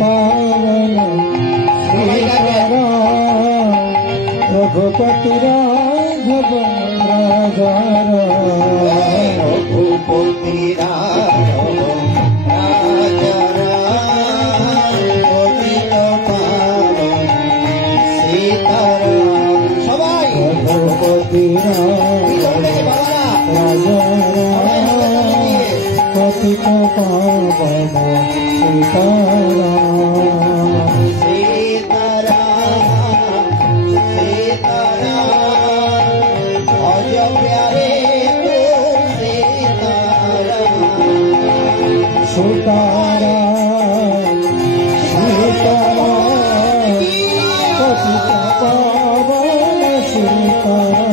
पावन रघुपति राघव राजा रघुपति राघव रघुपति पतित पावन सीताराम भज प्यारे सीताराम पतित पावन सीताराम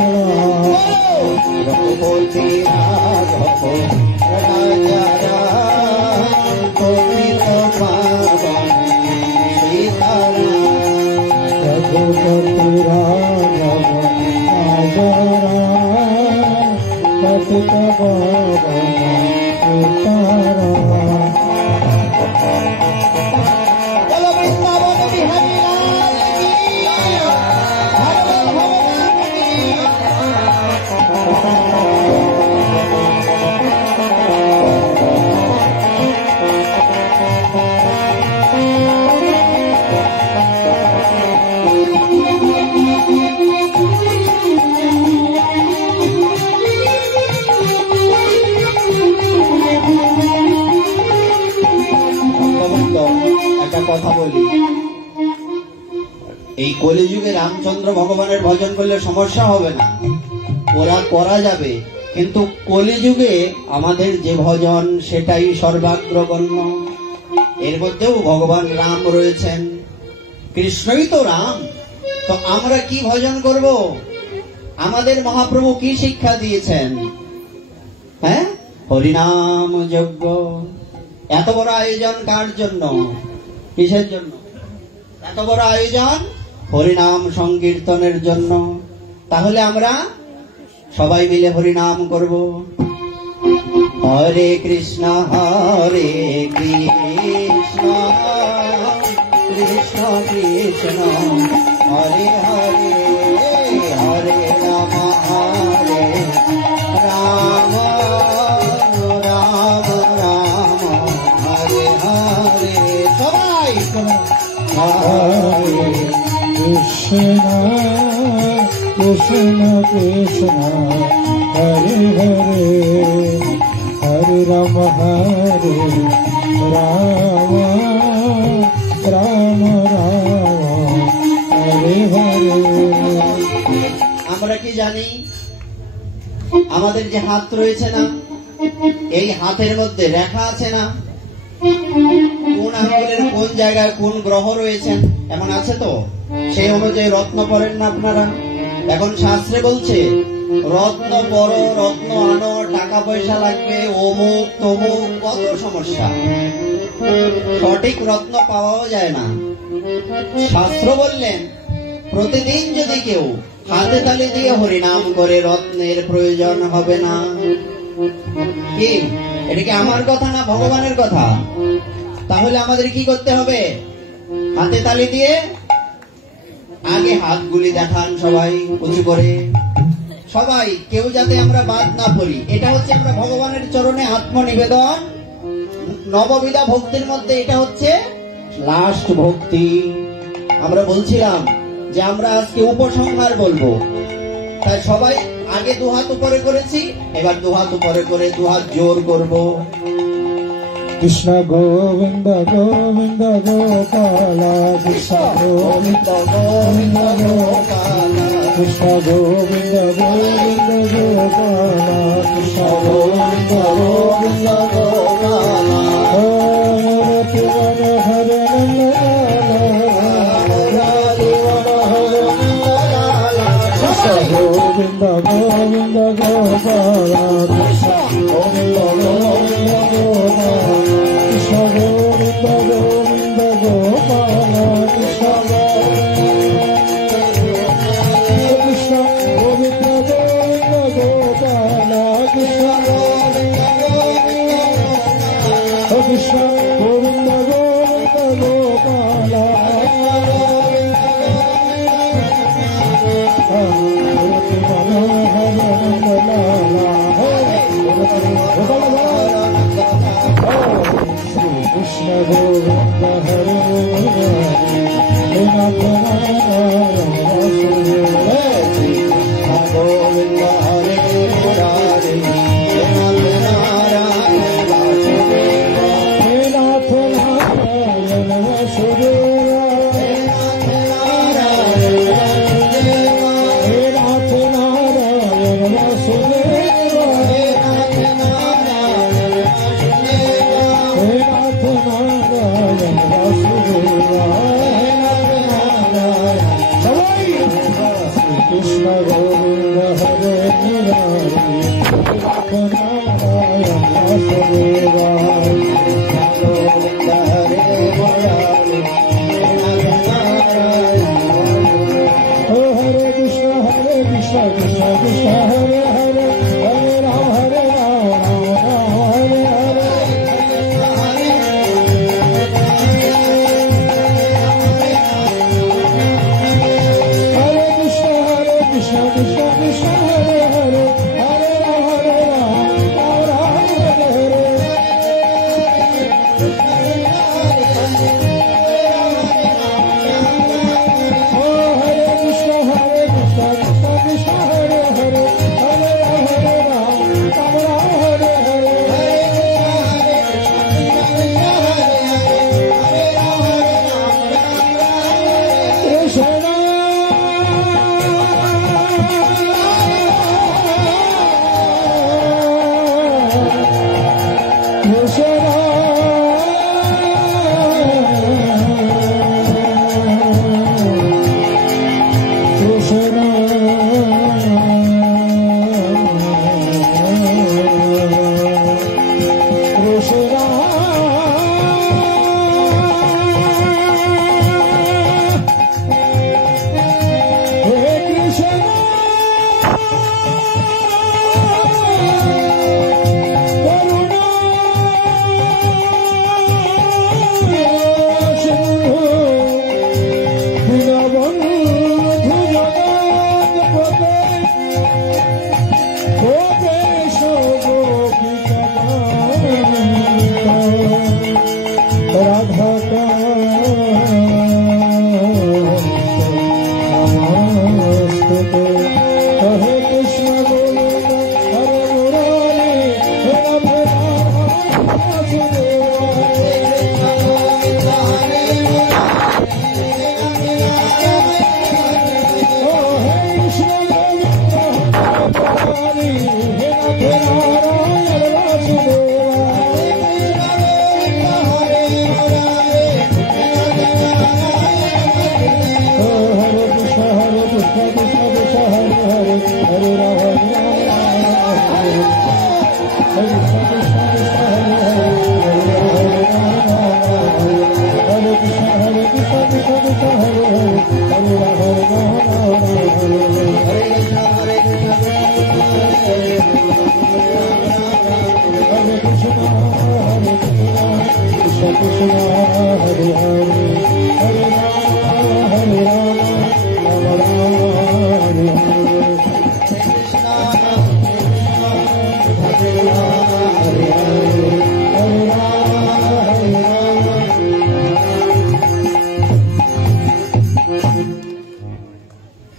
रघुपति राघव रघुपति राघव पतित पावन सीताराम কথা বলি, এই কলিযুগে রামচন্দ্র ভগবানের ভজন করলে সমস্যা হবে না, ওরা করা যাবে, কিন্তু কলিযুগে আমাদের যে ভজন সেটাই সর্বাগ্রগণ্য। এর মধ্যেও ভগবান রাম রয়েছেন, কৃষ্ণই তো রাম। তো আমরা কি ভজন করব? আমাদের মহাপ্রভু কি শিক্ষা দিয়েছেন? হ্যাঁ, হরিনাম যজ্ঞ। এত বড় আয়োজন কার জন্য? কিসের জন্য এত বড় আয়োজন? হরিনাম সংকীর্তনের জন্য। তাহলে আমরা সবাই মিলে হরিনাম করব। হরে কৃষ্ণ কৃষ্ণ কৃষ্ণ হরে হরে, হরে রাম রাম রাম রাম হরে হরে। সবাই হরে কৃষ্ণ কৃষ্ণ কৃষ্ণ হরে হরে, হরে রাম রাম রাম রাম হরে হরে। আমরা কি জানি? আমাদের যে হাত রয়েছে না, এই হাতের মধ্যে রেখা আছে না, কোন আঙ্গুলের কোন জায়গায় কোন গ্রহ রয়েছেন এমন আছে তো? সেই অনুযায়ী রত্ন পরেন না আপনারা? এখন শাস্ত্রে বলছে রত্ন পরো, রত্ন আনো, টাকা পয়সা লাগবে, অমুক তমুক, কত সমস্যা, সঠিক রত্ন পাওয়াও যায় না। শাস্ত্র বললেন প্রতিদিন যদি কেউ হাতে তালি দিয়ে হরিনাম করে রত্নের প্রয়োজন হবে না। কি এটা কি আমার কথা না ভগবানের কথা? তাহলে আমাদের কি করতে হবে? হাতে তালি দিয়ে আগে হাতগুলি দেখান সবাই উঁচু করে, সবাই, কেউ যাতে আমরা বাদ না পড়ি। এটা হচ্ছে আমরা ভগবানের চরণে আত্মনিবেদন। নববিধা ভক্তির মধ্যে এটা হচ্ছে লাস্ট ভক্তি। আমরা বলছিলাম যে আমরা আজকে উপসংহার বলবো, তাই সবাই আগে দুহাত উপরে করেছি, এবার দুহাত উপরে করে দুহাত জোর করব। কৃষ্ণ গোবিন্দ গোবিন্দ গোপাল, কৃষ্ণ গোবিন্দ গোবিন্দ গোপাল, কৃষ্ণ গোবিন্দ গোবিন্দ গোপাল, কৃষ্ণ গোবিন্দ গোবিন্দ গোপাল, হরে গোবিন্দ গোবিন্দ গোপাল, কৃষ্ণ গোবিন্দ গোবিন্দ গোপাল, কৃষ্ণ গোবিন্দ গোবিন্দ গোপাল, কৃষ্ণ গোবিন্দ গোবিন্দ গোপাল, কৃষ্ণ গোবিন্দ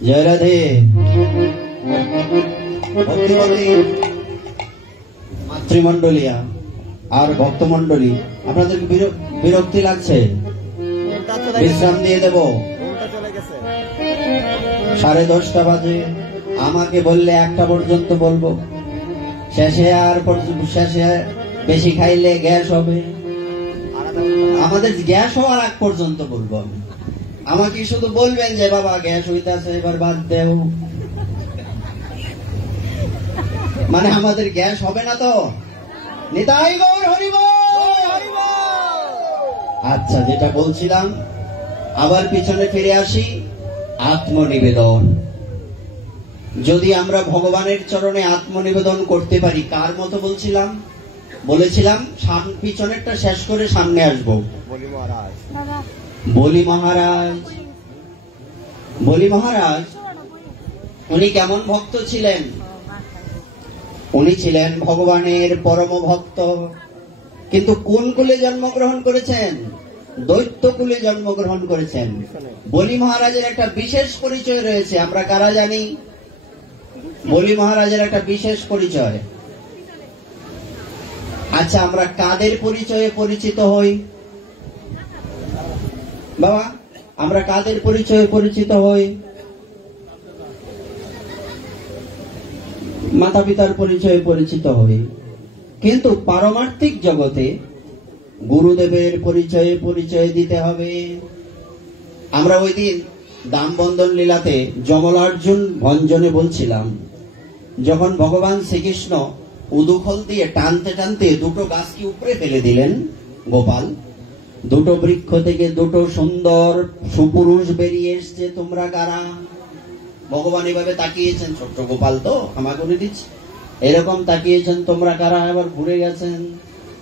जय राधे। भक्तिमती मातृमंडलिया और भक्तमंडली আপনাদেরকে বিরক্তি লাগছে? বিশ্রাম দিয়ে দেব। 10:30 বাজে। আমাকে বললে 1টা পর্যন্ত বলবো। শেষে বেশি খাইলে গ্যাস হবে। আমাদের গ্যাস হওয়ার আগ পর্যন্ত বলবো আমি। আমাকে শুধু বলবেন যে বাবা গ্যাস হইতাছে এবার বাদ দেও, মানে আমাদের গ্যাস হবে না তো? নিতাই গৌর হরি বল। আচ্ছা, যেটা বলছিলাম আবার পিছনে ফিরে আসি। আত্মনিবেদন, যদি আমরা ভগবানের চরণে আত্মনিবেদন করতে পারি, কার মতো বলেছিলাম পিছনেরটা শেষ করে সামনে আসবো। বলি মহারাজ উনি কেমন ভক্ত ছিলেন? উনি ছিলেন ভগবানের পরম ভক্ত। কিন্তু কোন কুলে জন্মগ্রহণ করেছেন? দৈত্য কুলে জন্মগ্রহণ করেছেন। বলি মহারাজের একটা বিশেষ পরিচয় রয়েছে, আমরা কারা জানি? বলি মহারাজের একটা বিশেষ পরিচয়। আচ্ছা, আমরা কাদের পরিচয়ে পরিচিত হই বাবা? আমরা কাদের পরিচয়ে পরিচিত হই? মাতা পিতার পরিচয়ে পরিচিত হই। কিন্তু পারমার্থিক জগতে গুরুদেবের পরিচয়ে পরিচয় দিতে হবে। আমরা ওই দিন দামবন্ধন লীলাতে যমলার্জুন ভঞ্জনে বলছিলাম, যখন ভগবান শ্রীকৃষ্ণ উদুখল দিয়ে টানতে টানতে দুটো গাছকে উপরে ফেলে দিলেন, গোপাল, দুটো বৃক্ষ থেকে দুটো সুন্দর সুপুরুষ বেরিয়ে এসছে, তোমরা কারা? ভগবান এভাবে তাকিয়েছেন, ছোট্ট গোপাল তো ক্ষমা করে দিচ্ছে, এরকম তাকিয়েছেন, তোমরা কারা? আবার ঘুরে গেছেন,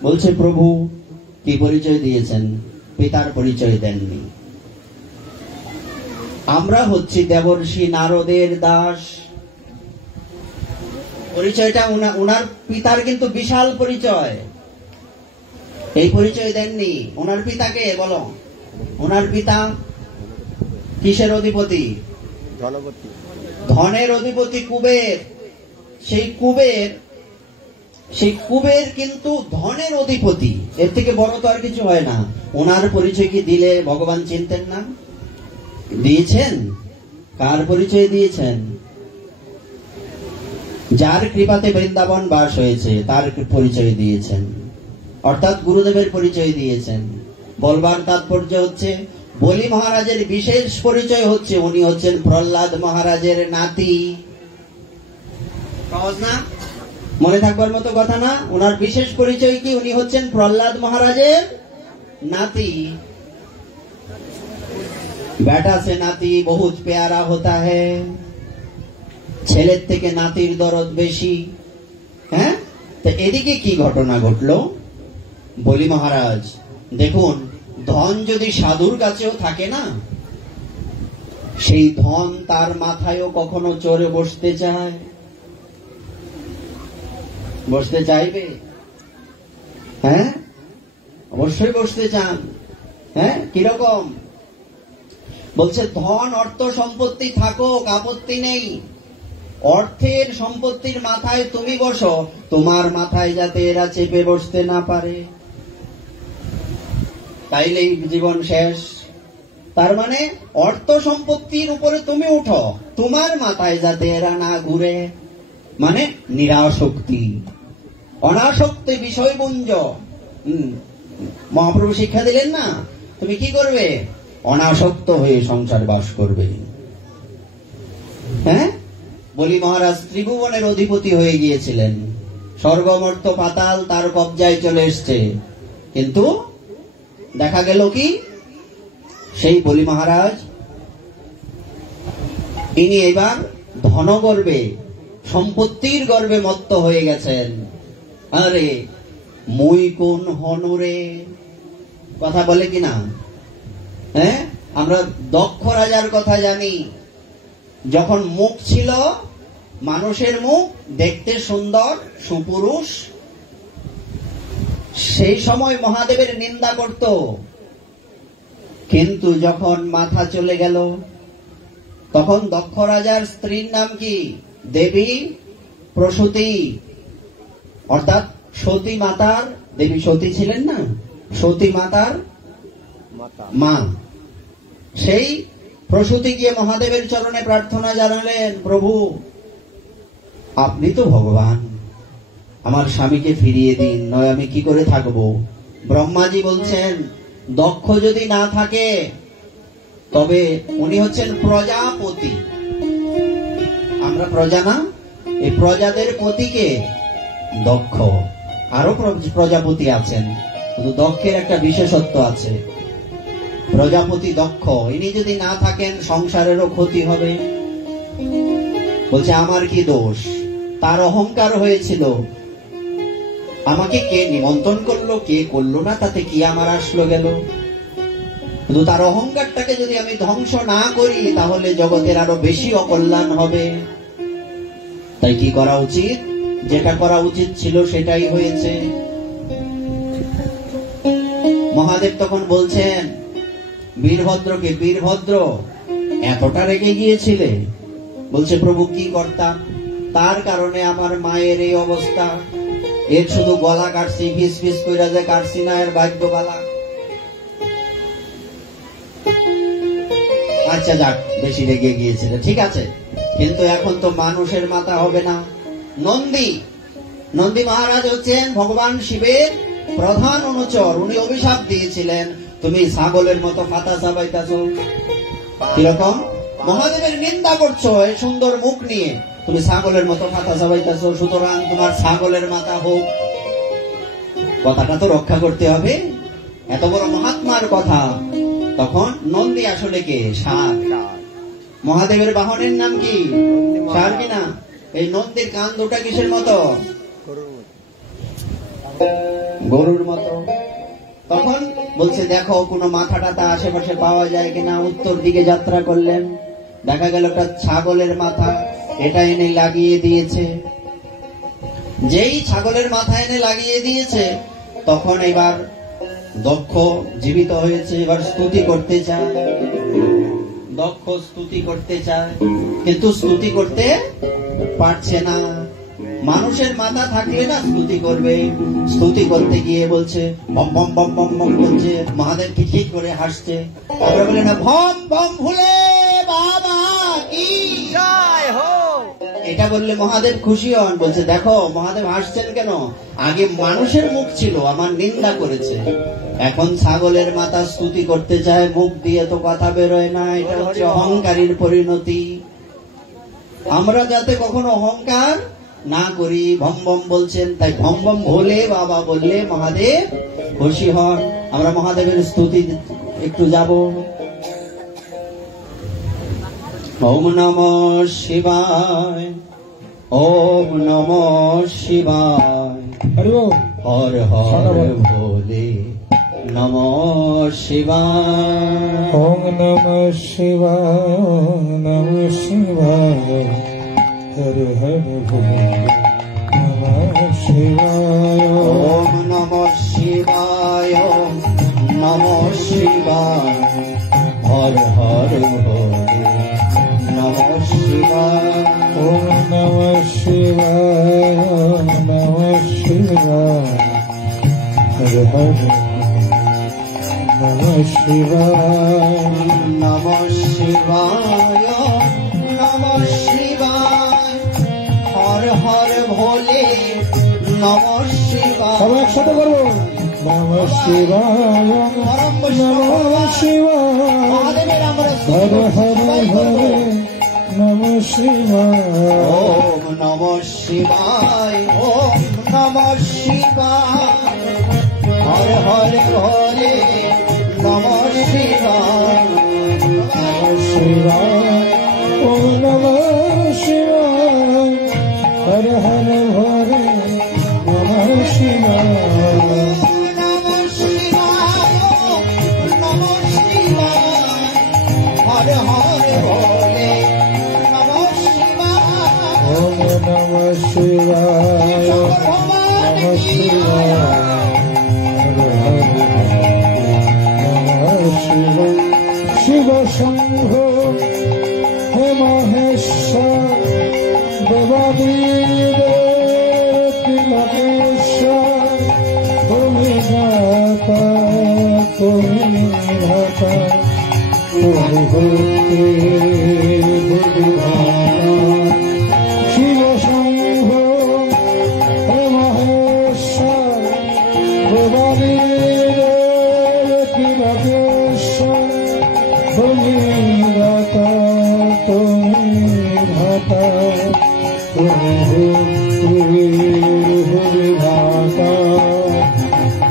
বলছে প্রভু কি পরিচয় দিয়েছেন? পিতার পরিচয় দেননি। আমরা হচ্ছি দেবর্ষি নারদের দাস। পরিচয়টা উনার পিতার কিন্তু বিশাল পরিচয়, এই পরিচয় দেননি। ওনার পিতাকে বলো, ওনার পিতা কিসের অধিপতি? ধনের অধিপতি, কুবের। সেই কুবের কিন্তু ধনের অধিপতি, এর থেকে বড় তো আর কিছু হয় না। ওনার পরিচয় কি দিলে ভগবান চিনতেন না? দিয়েছেন। কার পরিচয় দিয়েছেন? যার কৃপাতে বৃন্দাবন বাস হয়েছে তার পরিচয় দিয়েছেন, অর্থাৎ গুরুদেবের পরিচয় দিয়েছেন। বলবার তাৎপর্য হচ্ছে, বলি মহারাজের বিশেষ পরিচয় হচ্ছে উনি হচ্ছেন প্রহ্লাদ মহারাজের নাতি। সহজ না? মনে থাকবার মতো কথা না? ওনার বিশেষ পরিচয় কি? উনি হচ্ছেন প্রহ্লাদ মহারাজের নাতি। বেটা সে নাতি বহুত প্যারা হতা হ্যায়, ছেলের থেকে নাতির দরদ বেশি। হ্যাঁ, তো এদিকে কি ঘটনা ঘটলো? বলি মহারাজ দেখুন, ধন যদি সাধুর কাছেও থাকে না, সেই ধন তার মাথায়ও কখনো চড়ে বসতে চায়? বসতে চাইবে? হ্যাঁ, অবশ্যই বসতে চান। হ্যাঁ, কিরকম? বলছে ধন অর্থ সম্পত্তি থাকুক, আপত্তি নেই, অর্থের সম্পত্তির মাথায় তুমি বসো, তোমার মাথায় যাতে এরা চেপে বসতে না পারে, তাইলেই জীবন শেষ। তার মানে অর্থ সম্পত্তির উপরে তুমি উঠো, তোমার মাথায় যাতে এরা না ঘুরে, মানে নিরাসক্তি, অনাসক্তি, বিষয়পুঞ্জ। মহাপ্রভু শিক্ষা দিলেন না, তুমি কি করবে? অনাসক্ত হয়ে সংসার বাস করবে। হ্যাঁ, বলি মহারাজ ত্রিভুবনের অধিপতি হয়ে গিয়েছিলেন, স্বর্গমর্ত পাতাল তার কবজায় চলে এসছে, কিন্তু দেখা গেল কি, সেই বলি মহারাজ ইনি এবার ধনগর্বে, সম্পত্তির গর্বে মত্ত হয়ে গেছেন। আরে মুই কোন হনুরে, কথা বলে কিনা? হ্যাঁ, আমরা দক্ষ রাজার কথা জানি, যখন মুখ ছিল মানুষের মুখ, দেখতে সুন্দর, সুপুরুষ, সেই সময় মহাদেবের নিন্দা করত। কিন্তু যখন মাথা চলে গেল, তখন দক্ষ রাজার স্ত্রীর নাম কি? দেবী প্রসূতি, অর্থাৎ সতী মাতার, দেবী সতী ছিলেন না, সতী মাতার মা। সেই প্রসূতি গিয়ে মহাদেবের চরণে প্রার্থনা জানালেন, প্রভু আপনি তো ভগবান, আমার স্বামীকে ফিরিয়ে দিন, নয় আমি কি করে থাকবো। ব্রহ্মাজি বলছেন, দক্ষ যদি না থাকে তবে উনি হচ্ছেন প্রজাপতি, আমরা প্রজা না, এই প্রজাদের পতিকে দক্ষ। আরো প্রজাপতি আছেন, কিন্তু দক্ষের একটা বিশেষত্ব আছে, প্রজাপতি দক্ষ। ইনি যদি না থাকেন সংসারেরও ক্ষতি হবে। বলছে আমার কি দোষ? তার অহংকার হয়েছিল, আমাকে কে নিমন্ত্রণ করলো কে করলো না তাতে কি আমার আসলো গেল, কিন্তু তার অহংকারটাকে যদি আমি ধ্বংস না করি তাহলে জগতের আরো বেশি অকল্যাণ হবে। তাই কি করা উচিত? যেটা করা উচিত ছিল সেটাই হয়েছে। মহাদেব তখন বলছেন বীরভদ্রকে, বীরভদ্র এতটা রেগে গিয়েছিলে? বলছে প্রভু কি করতাম, তার কারণে আমার মায়ের এই অবস্থা। এর শুধু গলা কাটছি, ফিস ফিস কইরা যে কাটছি না, এর ভাগ্য বালা। আচ্ছা যাক, বেশি রেগে গিয়েছিল, ঠিক আছে, কিন্তু এখন তো মানুষের মাথা হবে না। নন্দী, নন্দী মহারাজ হচ্ছেন ভগবান শিবের প্রধান অনুচর। উনি অভিশাপ দিয়েছিলেন তুমি ছাগলের মতো মাথা চাবাইতেছ। কিরকম? মহাদেবের নিন্দা করছো এই সুন্দর মুখ নিয়ে, তুমি ছাগলের মতো মাথা চাবাইতেছ, সুতরাং তোমার ছাগলের মাথা হোক। কথাটা তো রক্ষা করতে হবে, এত বড় মহাত্মার কথা। তখন নন্দী আসলে কে? ষাঁড়। মহাদেবের বাহনের নাম কি? ষাঁড় কিনা? এই নন্দীর কান দুটা কিসের মতো? গরুর মতো। তখন বলছে দেখো কোনো মাথা টাথা আশেপাশে পাওয়া যায় কিনা। উত্তর দিকে যাত্রা করলেন, দেখা গেল একটা ছাগলের মাথা, এটা এনে লাগিয়ে দিয়েছে। যেই ছাগলের মাথা এনে লাগিয়ে দিয়েছে, তখন এবার দক্ষ জীবিত হয়েছে, এবার স্তুতি করতে চায়। দক্ষ স্তুতি করতে চায়, কিন্তু স্তুতি করতে পারছে না। মানুষের মাথা থাকলে না স্তুতি করবে, স্তুতি করতে গিয়ে বলছে বম বম বম বম বম করছে। মহাদেব ঠিক করে হাসছে। তারপরে বলে না ভম ভম ভুলে বাবা কি জয় হো, এটা বললে মহাদেব খুশি হন। বলছে দেখো মহাদেব হাসছেন কেন? আগে মানুষের মুখ ছিল, আমার নিন্দা করেছে, এখন ছাগলের মাথা স্তুতি করতে চায়, মুখ দিয়ে তো কথা বেরোয় না। এটা হচ্ছে অহংকারীর পরিণতি। আমরা যাতে কখনো অহংকার না করি, ভম ভম বলছেন, তাই ভম ভম ভোলে বাবা বললে মহাদেব খুশি হন। আমরা মহাদেবের স্তুতি একটু যাব। ওম নমঃ শিবায়, ওম নমঃ শিবায়, হর হর ভোলে নমঃ শিবায়। ওম নমঃ শিবায়, নমঃ শিবায়, হর হর ভোলে নমঃ শিবায়। ওম নমঃ শিবায়, নমঃ শিবায়, হর হর ভোলে নমঃ শিবায়। ওম নমঃ শিবায়, নমঃ শিবায়, হর হর নমঃ শিবায়। নমঃ শিবায়, নমঃ শিবায়, হর হর ভোলে নমঃ শিবায়। সবাই একসাথে করবো। নমঃ শিবায়, নমঃ শিবায়, মহাদেবের আমরা হর হর হরে নমঃ শিবায়। ওম নমঃ শিবায়, ওম নমঃ শিবায়, হর হর ভোলে নমঃ শিবায়। নমঃ শিবায়, ওম নমঃ শিবায়, হর হর হরে নমঃ শিবায়। নমঃ শিবায়, নমঃ শিবায়, হর হর ভোলে নমঃ শিবায়। ওম নমঃ শিবায়, নমঃ শিবায়, হর হর নমঃ শিবায়। শিব শম্ভ হে মহেশ্বর, দেবাদিদেব তিলকেশ্বর, তুমি দাতা, তুমি ধাতা, তুমি ভক্তি বুদ্ধিদাতা। শিব শম্ভ হে মহেশ্বর, দেবাদিদেব তিলকেশ্বর, তুমি দাতা, তুমি ধাতা, তুমি ভক্তি বুদ্ধিদাতা।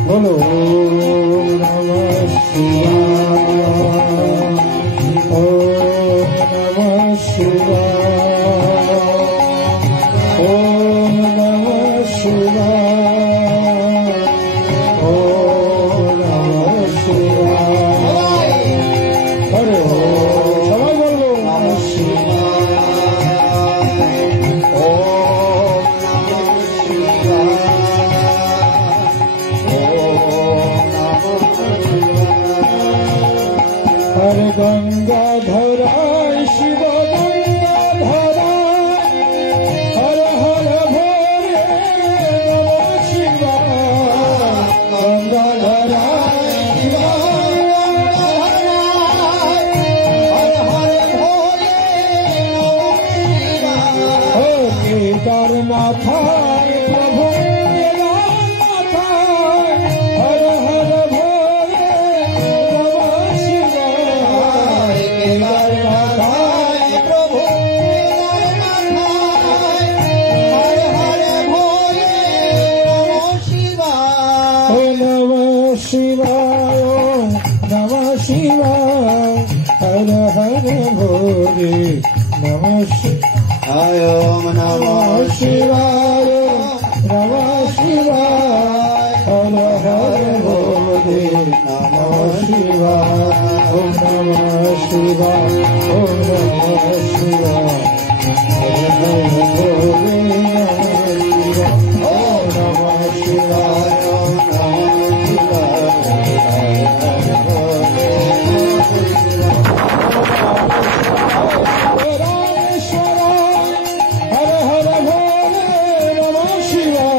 বলো নমঃ শিবায়, ওম নমঃ हर गंगाधराय शिव गंगाधराय हर हर भोले नमः शिवाय गंगाधराय शिव केदार माथाय प्रभु केदारनाथाय हर हर भोले नमः शिवाय केदारनाथाय प्रभु हर हर भोले नमः शिवाय। नमः शिवाय नमः शिवाय हर हर भोले नमः शिवाय ओम नमः शिवाय नमः शिवाय हर हर भोले नमः शिवाय ओम नमः शिवाय ओम नमः शिवाय हर हर भोले नमः शिवाय ओम नमः शिवाय ओम नमः शिवाय हर हर भोले नमः शिवाय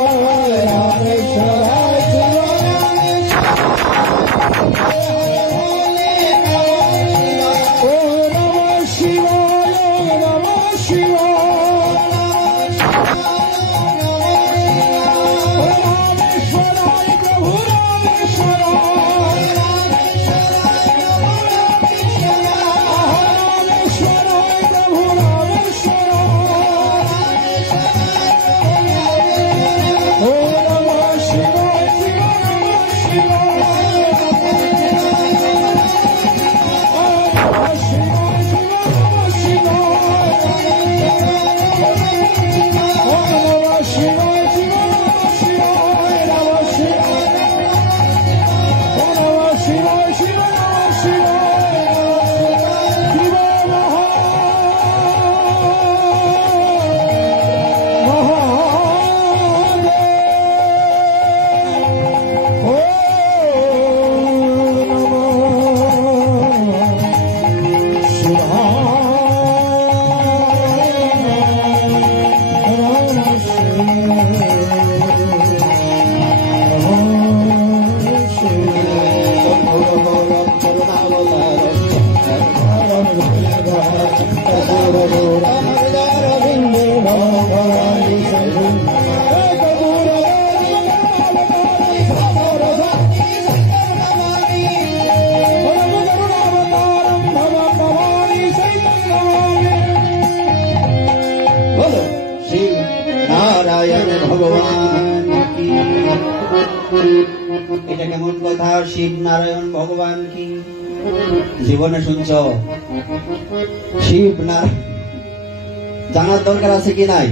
এটা কেমন কথা? শিব নারায়ণ ভগবান কি জীবনে শুনছ? শিব নারায়ণ জানার দরকার আছে কি নাই?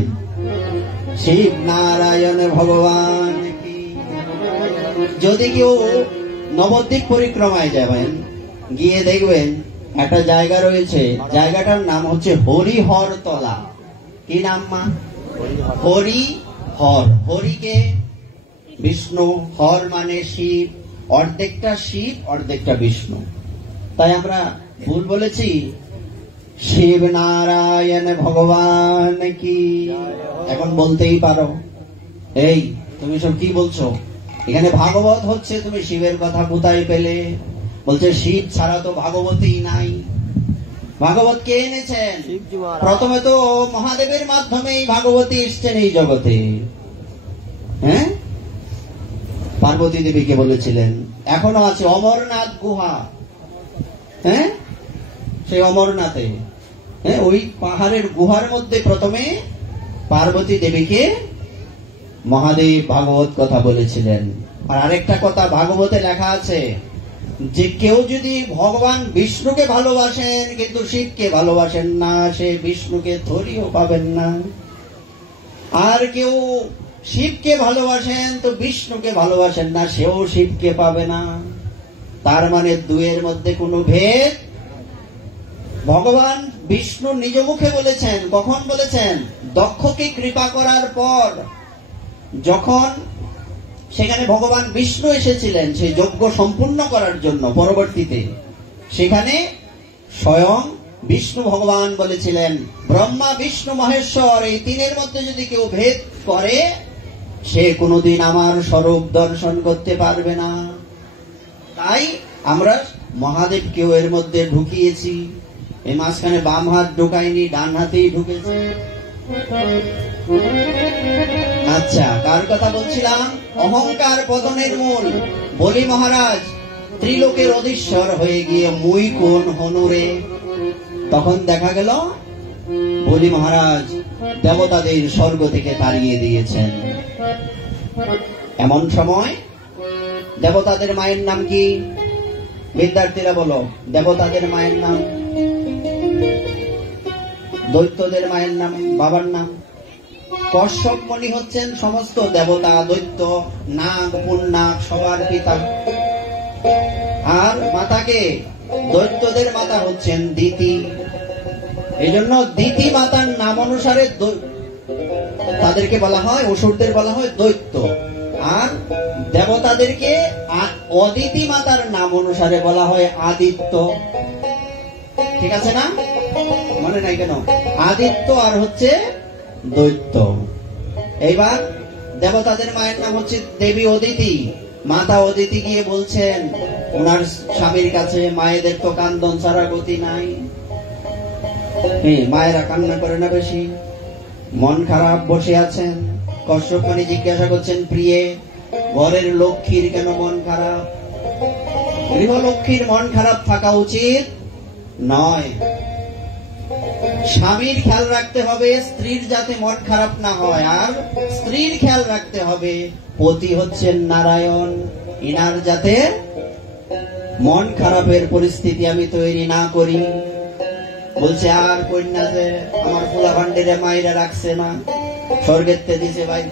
শিব নারায়ণ ভগবান কি। যদি কেউ নবদ্বীপ পরিক্রমায় যাবেন, গিয়ে দেখবেন একটা জায়গা রয়েছে, জায়গাটার নাম হচ্ছে হরিহরতলা। কি নাম মা? হরিহর। হরিকে বিষ্ণু, হর মানে শিব, অর্ধেকটা শিব অর্ধেকটা বিষ্ণু। তাই আমরা ভুল বলেছি শিব নারায়ণ ভগবান কি। এখন বলতেই পারো, এই তুমি সব কি বলছো? এখানে ভাগবত হচ্ছে, তুমি শিবের কথা কোথায় পেলে? বলছে শিব ছাড়া তো ভাগবতী নাই। ভাগবত কে এনেছেন? প্রথমে তো মহাদেবের মাধ্যমেই ভাগবতী এসছেন এই জগতে। হ্যাঁ, পার্বতী দেবীকে বলেছিলেন। এখনো আছে অমরনাথ গুহা, হ্যাঁ, সেই অমরনাথে, হ্যাঁ, ওই পাহাড়ের গুহার মধ্যে প্রথমে পার্বতী দেবীকে মহাদেব ভাগবত কথা বলেছিলেন। আর আরেকটা কথা ভাগবতে লেখা আছে যে কেউ যদি ভগবান বিষ্ণুকে ভালোবাসেন কিন্তু শিবকে ভালোবাসেন না, সে বিষ্ণুকে ধরিও পাবেন না। আর কেউ শিবকে ভালোবাসেন তো বিষ্ণুকে ভালোবাসেন না, সেও শিবকে পাবে না। তার মানে দুয়ের মধ্যে কোনো ভেদ। ভগবান বিষ্ণু নিজ মুখে বলেছেন। কখন বলেছেন? দক্ষকে কৃপা করার পর, যখন সেখানে ভগবান বিষ্ণু এসেছিলেন সেই যজ্ঞ সম্পূর্ণ করার জন্য পরবর্তীতে, সেখানে স্বয়ং বিষ্ণু ভগবান বলেছিলেন, ব্রহ্মা বিষ্ণু মহেশ্বর এই তিনের মধ্যে যদি কেউ ভেদ করে সে কোনোদিন আমার স্বরূপ দর্শন করতে পারবে না। তাই আমরা মহাদেবকেও এর মধ্যে ঢুকিয়েছি। এই মাঝখানে বাম হাত ঢুকাইনি, ডান হাতেই ঢুকেছে। আচ্ছা, কার কথা বলছিলাম? অহংকার পতনের মূল। বলি মহারাজ ত্রিলোকের অধীশ্বর হয়ে গিয়ে মুই কোন হনুরে। তখন দেখা গেল বলি মহারাজ দেবতাদের স্বর্গ থেকে তাড়িয়ে দিয়েছেন। এমন সময় দেবতাদের মায়ের নাম কি? বিদ্যার্থীরা বলো, দেবতাদের মায়ের নাম? দৈত্যদের মায়ের নাম, বাবার নাম? কশ্যপ মুনি হচ্ছেন সমস্ত দেবতা, দৈত্য, নাগ, পুণ্যাগ সবার পিতা। আর মাতাকে, দৈত্যদের মাতা হচ্ছেন দিতি। এই জন্য দিতি মাতার নাম অনুসারে তাদেরকে বলা হয়, অসুরদের বলা হয় দৈত্য। আর দেবতাদেরকে অদিতি মাতার নাম অনুসারে বলা হয় আদিত্য। ঠিক আছে না? মনে নাই কেন? আদিত্য আর হচ্ছে দৈত্য। এইবার দেবতাদের মায়ের নাম হচ্ছে দেবী অদিতি। মাতা অদিতি গিয়ে বলছেন ওনার স্বামীর কাছে, মায়েদের তো কান্দন ছাড়া গতি নাই। মায়েরা কান্না করে না বেশি? মন খারাপ বসে আছেন। কশ্যপ মুনি জিজ্ঞাসা করছেন, প্রিয়ে ঘরের লক্ষ্মীর কেন মন খারাপ? গৃহলক্ষ্মীর মন খারাপ থাকা উচিত নয়। স্বামীর খেয়াল রাখতে হবে স্ত্রীর যাতে মন খারাপ না হয়, আর স্ত্রীর খেয়াল রাখতে হবে পতি হচ্ছেন নারায়ণ, ইনার যাতে মন খারাপের পরিস্থিতি আমি তৈরি না করি। বলছে আর কন্যা যে আমার পোলা ভান্ডেরে মাইরা রাখছে না, স্বর্গের তে দিছে ভাই।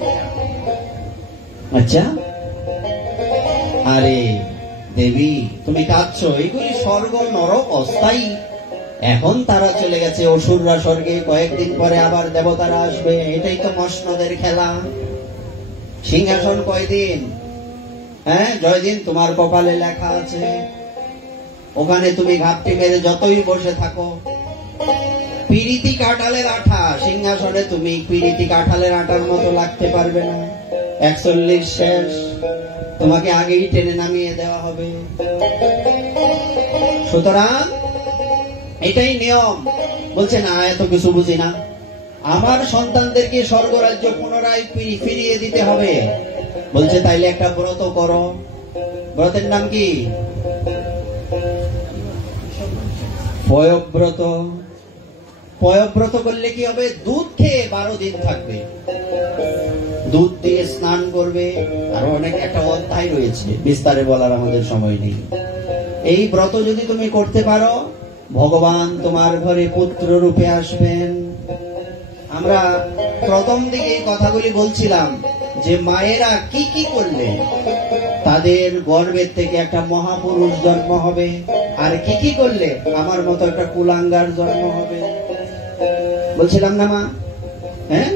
আচ্ছা, আরে দেবী তুমি কাঁদছো, এইগুলি স্বর্গ নরক অস্থায়ী। এখন তারা চলে গেছে অসুররা স্বর্গে, কয়েকদিন পরে আবার দেবতারা আসবে। এটাই তো মসনদের খেলা। সিংহাসন কয়দিন? হ্যাঁ, জয়দিন তোমার কপালে লেখা আছে। ওখানে তুমি ঘাপটি মেরে যতই বসে থাকো, পিরিতি কাঁঠালের আঠা, সিংহাসনে তুমি পিরিতি কাঁঠালের আঠার মতো লাগতে পারবে না। 41 শেষ, তোমাকে আগেই টেনে নামিয়ে দেওয়া হবে। সুতরাং এটাই নিয়ম। বলছে না, এত কিছু বুঝি না, আমার সন্তানদেরকে স্বর্গরাজ্য পুনরায় ফিরিয়ে দিতে হবে। বলছে তাইলে একটা ব্রত করো। ব্রতের নাম কি? পয়ব্রত। পয়ব্রত করলে কি হবে? দুধ খেয়ে 12 দিন থাকবে, দুধ দিয়ে স্নান করবে। আরো অনেক একটা অধ্যায় রয়েছে, বিস্তারে বলার আমাদের সময় নেই। এই ব্রত যদি তুমি করতে পারো, ভগবান তোমার ঘরে পুত্র রূপে আসবেন। আমরা প্রথম দিকে এই কথাগুলি বলছিলাম যে মায়েরা কি কি করলে তাদের গর্ভের থেকে একটা মহাপুরুষ জন্ম হবে, আর কি কি করলে আমার মতো একটা কুলাঙ্গার জন্ম হবে। বলছিলাম না মা? হ্যাঁ,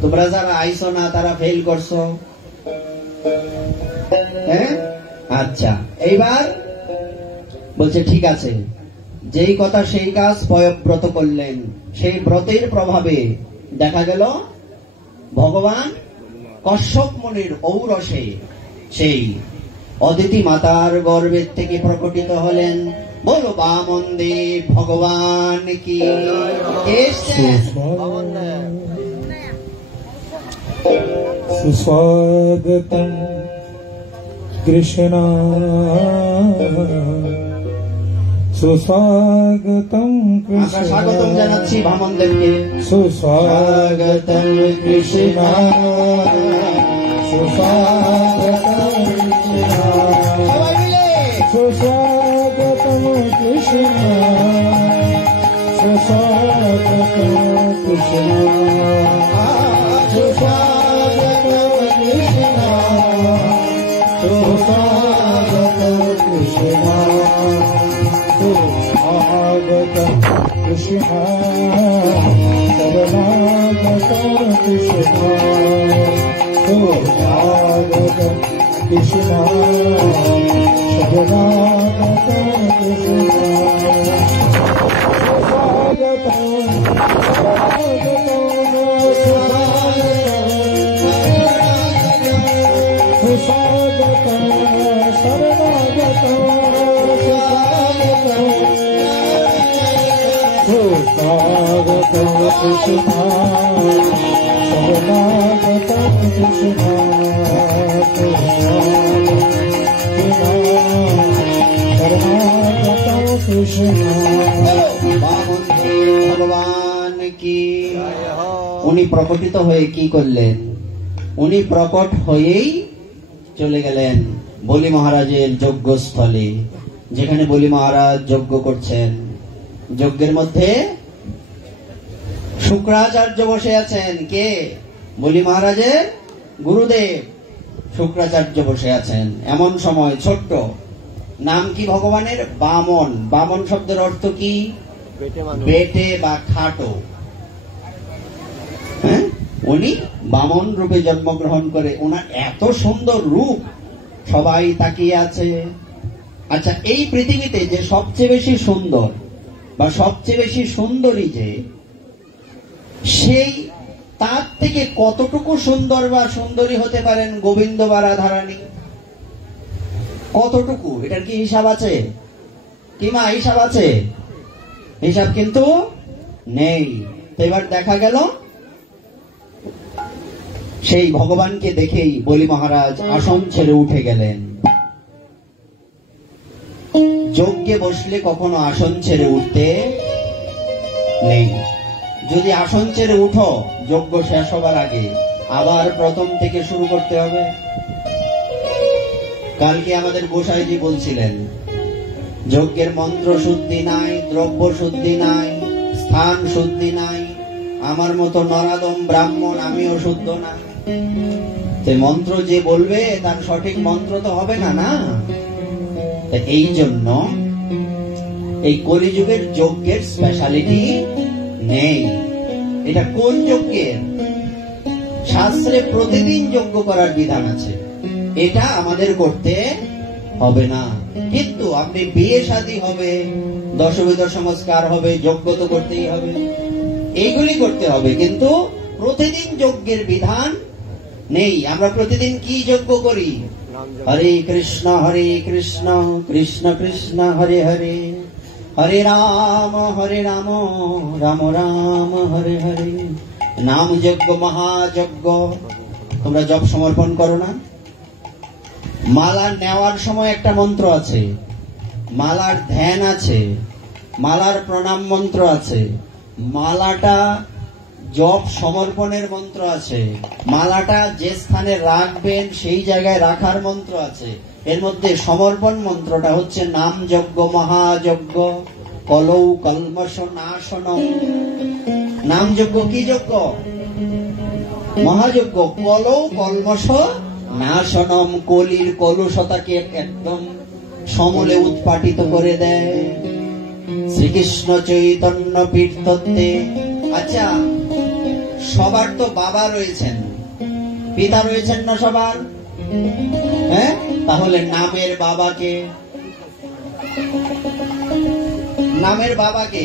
তোমরা যারা আইসো না তারা ফেল করছো। হ্যাঁ, আচ্ছা, এইবার বলছে ঠিক আছে, যেই কথা সেই কাজ। পয়ব্রত করলেন, সেই ব্রতের প্রভাবে দেখা গেল ভগবান কশ্যপ মুনির ঔরসে সেই অদিতি মাতার গর্ভের থেকে প্রকটিত হলেন। বলো বামন দেব ভগবান কি। সুস্বাগতম কৃষ্ণ, সুস্বাগতম কৃষ্ণ। স্বাগতম জানাচ্ছি বামন দেবকে। সুস্বাগতম কৃষ্ণ, সুস্বাগতম কৃষ্ণ, সুস্বাগতম কৃষ্ণ, সুস্বাগতম কৃষ্ণ, সুস্বাগতম কৃষ্ণ, সুস্বাগতম কৃষ্ণ, সুস্বাগতম কৃষ্ণ, শরণাগতম কৃষ্ণ, সুস্বাগতম কৃষ্ণ, শরণাগতম কৃষ্ণ, ভগবান কি উনি প্রকটিত হয়ে কি করলেন? উনি প্রকট হয়েই চলে গেলেন বলি মহারাজের যজ্ঞস্থলে, যেখানে বলি মহারাজ যজ্ঞ করছেন। যজ্ঞের মধ্যে শুক্রাচার্য বসে আছেন। কে? বলি মহারাজের গুরুদেব শুক্রাচার্য বসে আছেন। এমন সময় ছোট্ট নাম কি ভগবানের? বামন। বামন শব্দের অর্থ কি? বেটে বা খাটো। হ্যাঁ, উনি বামন রূপে জন্মগ্রহণ করে। ওনার এত সুন্দর রূপ, সবাই তাকিয়ে আছে। আচ্ছা, এই পৃথিবীতে যে সবচেয়ে বেশি সুন্দর বা সবচেয়ে বেশি সুন্দরী, যে সেই তার থেকে কতটুকু সুন্দর বা সুন্দরী হতে পারেন গোবিন্দ বা রাধারানী? কতটুকু? এটার কি হিসাব আছে? কিমা হিসাব আছে? হিসাব কিন্তু নেই। তো এবার দেখা গেল সেই ভগবানকে দেখেই বলি মহারাজ আসন ছেড়ে উঠে গেলেন। যজ্ঞে বসলে কখনো আসন ছেড়ে উঠতে নেই। যদি আসন ছেড়ে উঠো, যজ্ঞ শেষ হবার আগে আবার প্রথম থেকে শুরু করতে হবে। কালকে আমাদের গোসাইজি বলছিলেন, যজ্ঞের মন্ত্র শুদ্ধি নাই, দ্রব্য শুদ্ধি নাই, স্থান শুদ্ধি নাই। আমার মতো নরাদম ব্রাহ্মণ আমিও শুদ্ধ না। মন্ত্র যে বলবে তার সঠিক মন্ত্র তো হবে না, না? এই জন্য এই কলিযুগের যজ্ঞের স্পেশালিটি নেই। এটা কোন যজ্ঞের? শাস্ত্রে প্রতিদিন যজ্ঞ করার বিধান আছে, এটা আমাদের করতে হবে না। কিন্তু আপনি বিয়ে শাদী হবে, দশবিধ সংস্কার হবে, যজ্ঞ তো করতেই হবে, এইগুলি করতে হবে। কিন্তু প্রতিদিন যজ্ঞের বিধান নেই। আমরা প্রতিদিন কি যজ্ঞ করি? হরে কৃষ্ণ কৃষ্ণ কৃষ্ণ হরে হরে, হরে রাম রাম রাম হরে হরে। নাম যজ্ঞ, মহাযজ্ঞ। তোমরা জপ সমর্পণ করো না? মালা নেওয়ার সময় একটা মন্ত্র আছে, মালার ধ্যান আছে, মালার প্রণাম মন্ত্র আছে, মালাটা জপ সমর্পণের মন্ত্র আছে, মালাটা যে স্থানে রাখবেন সেই জায়গায় রাখার মন্ত্র আছে। এর মধ্যে সমর্পণ মন্ত্রটা হচ্ছে নাম যজ্ঞ, মহাযজ্ঞ, কলৌ কলমশ নাশনম। নাম যজ্ঞ কি যজ্ঞ? মহাযজ্ঞ। কলৌ কলমশ নাশনম, কলির কলুষতাকে একদম সমলে উৎপাটিত করে দেয়। শ্রীকৃষ্ণ চৈতন্য পীঠ তত্ত্বে। আচ্ছা, সবার তো বাবা রয়েছেন, পিতা রয়েছেন না সবার? হ্যাঁ, তাহলে নামের বাবাকে, নামের বাবাকে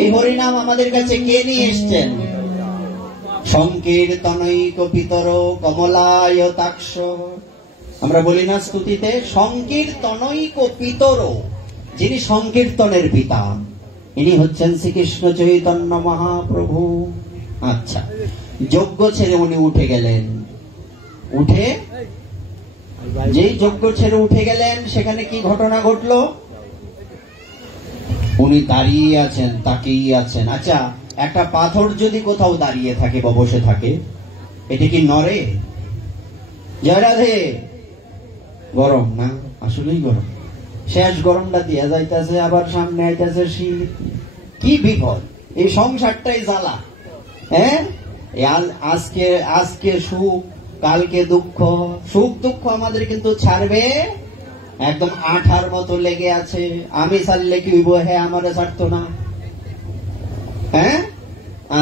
এই হরিনাম আমাদের কাছে কে নিয়ে এসছেন? সংকীর্তনৈক পিতর কমলায় তাক্ষ। আমরা বলি না স্তুতিতে, সংকীর্তনৈক পিতর, যিনি সংকীর্তনের পিতা, ইনি হচ্ছেন শ্রীকৃষ্ণ চৈতন্য মহাপ্রভু। আচ্ছা, যজ্ঞ ছেড়ে উনি উঠে গেলেন। উঠে যেই যজ্ঞ ছেড়ে উঠে গেলেন, সেখানে কি ঘটনা ঘটলো? উনি দাঁড়িয়ে আছেন, তাকিয়ে আছেন। আচ্ছা, একটা পাথর যদি কোথাও দাঁড়িয়ে থাকে বা বসে থাকে, এটা কি নড়ে? জয় রাধে। গরম না? আসলেই গরম। শেষ গরমটা দিয়া যাইতেছে, আবার সামনে আইতেছে শীত। কি বিপদ! এই সংসারটাই জ্বালা। হ্যাঁ, আজকে সুখ, কালকে দুঃখ। সুখ দুঃখ আমাদের কিন্তু ছাড়বে একদম আঠার মতো লেগে আছে। আমি ছাড়লে কি হইব? হ্যাঁ, আমারে ছাড়তো না। হ্যাঁ,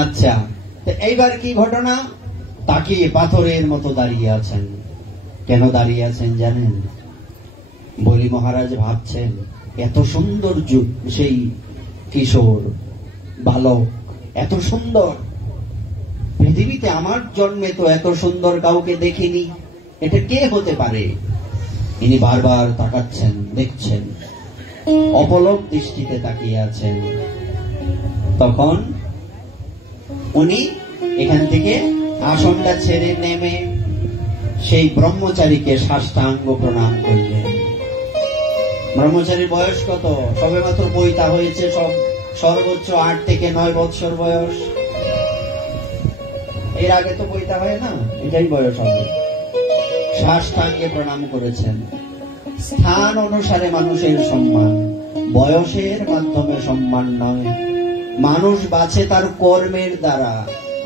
আচ্ছা, এইবার কি ঘটনা? তাকিয়ে পাথরের মতো দাঁড়িয়ে আছেন। কেন দাঁড়িয়ে আছেন জানেন? বলি মহারাজ ভাবছেন, এত সুন্দর যুগ, সেই কিশোর বালক, এত সুন্দর, পৃথিবীতে আমার জন্মে তো এত সুন্দর কাউকে দেখিনি। এটা কে হতে পারে? ইনি বারবার তাকাচ্ছেন, দেখছেন, অপলক দৃষ্টিতে তাকিয়ে আছেন। তখন উনি এখান থেকে আসনটা ছেড়ে নেমে সেই ব্রহ্মচারীকে সাষ্টাঙ্গ প্রণাম করলেন। ব্রহ্মচারীর বয়স কত? সবে মাত্র পৈতা হয়েছে, সব সর্বোচ্চ 8 থেকে 9 বৎসর বয়স। এর আগে তো পৈতা হয় না, এটাই বয়স হবে। সাষ্টাঙ্গে প্রণাম করেছেন। স্থান অনুসারে মানুষের সম্মান, বয়সের মাধ্যমে সম্মান নয়। মানুষ বাঁচে তার কর্মের দ্বারা,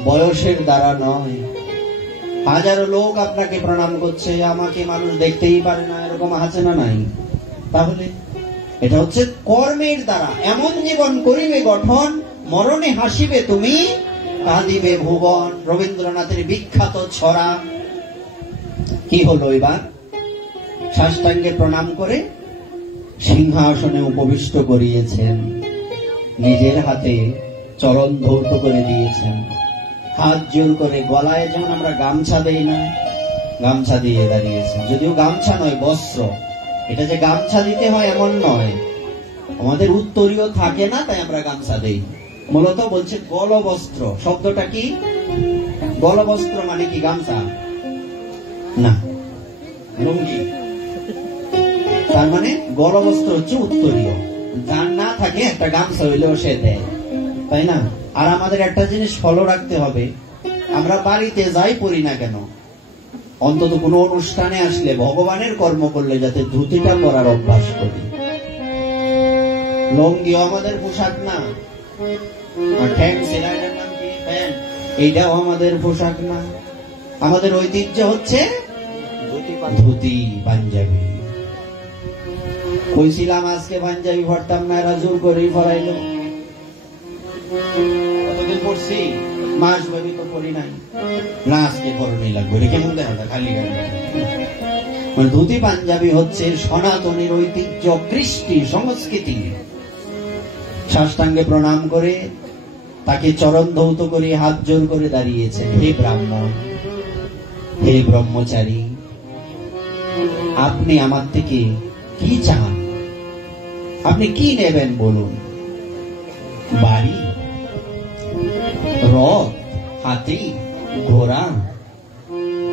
বয়সের দ্বারা নয়। হাজারো লোক আপনাকে প্রণাম করছে, আমাকে মানুষ দেখতেই পারে না, এরকম আছে না নাই? তাহলে এটা হচ্ছে কর্মের দ্বারা। এমন জীবন করিবে গঠন, মরণে হাসিবে তুমি, কাঁদিবে ভুবন। রবীন্দ্রনাথের বিখ্যাত ছড়া। কি হলো এবার? সাষ্টাঙ্গে প্রণাম করে সিংহাসনে উপবিষ্ট করিয়েছেন, নিজের হাতে চরণ ধৌত করে দিয়েছেন, হাত জোর করে। গলায় যেমন আমরা গামছা দেই না, গামছা দিয়ে দাঁড়িয়েছেন। যদিও গামছা নয়, বস্ত্র। এটা যে গামছা দিতে হয় এমন নয়, আমাদের উত্তরীয় থাকে না, তাই আমরা গামছা দেই। মূলত বলছে গলবস্ত্র। শব্দটা কি? গলবস্ত্র মানে কি গামছা না, লুঙ্গি। তার মানে গলবস্ত্র হচ্ছে উত্তরীয়। যার না থাকে একটা গামছা হইলেও সে দেয়, তাই না? আর আমাদের একটা জিনিস ফলো রাখতে হবে, আমরা বাড়িতে যাই পড়ি না কেন, অন্তত কোনো অনুষ্ঠানে আসলে, ভগবানের কর্ম করলে যাতে ধুতিটা পরার অভ্যাস করি। লুঙ্গিও আমাদের পোশাক না, ঠ্যাং সেলাইয়ের নাম কি? প্যান্ট। এইটাও আমাদের পোশাক না। আমাদের ঐতিহ্য হচ্ছে ধুতি পাঞ্জাবি। কইছিলাম আজকে পাঞ্জাবি পড়তাম না, এরা জোর করেই পড়াইল। কতদিন পড়ছি? মাস ব্যাপী তো পড়ি নাই। না, আজকে পড়াই লাগবে। এটা কেমন দেখা যায়? খালি গায়ে। ধুতি পাঞ্জাবি হচ্ছে সনাতনীর ঐতিহ্য, কৃষ্টি, সংস্কৃতি। সাষ্টাঙ্গে প্রণাম করে তাকে চরণ ধৌত করে হাত জোর করে দাঁড়িয়েছেন। হে ব্রাহ্মণ, হে ব্রহ্মচারী, আপনি আমার থেকে কি চান? আপনি কি নেবেন বলুন? বাড়ি, রথ, হাতি, ঘোড়া,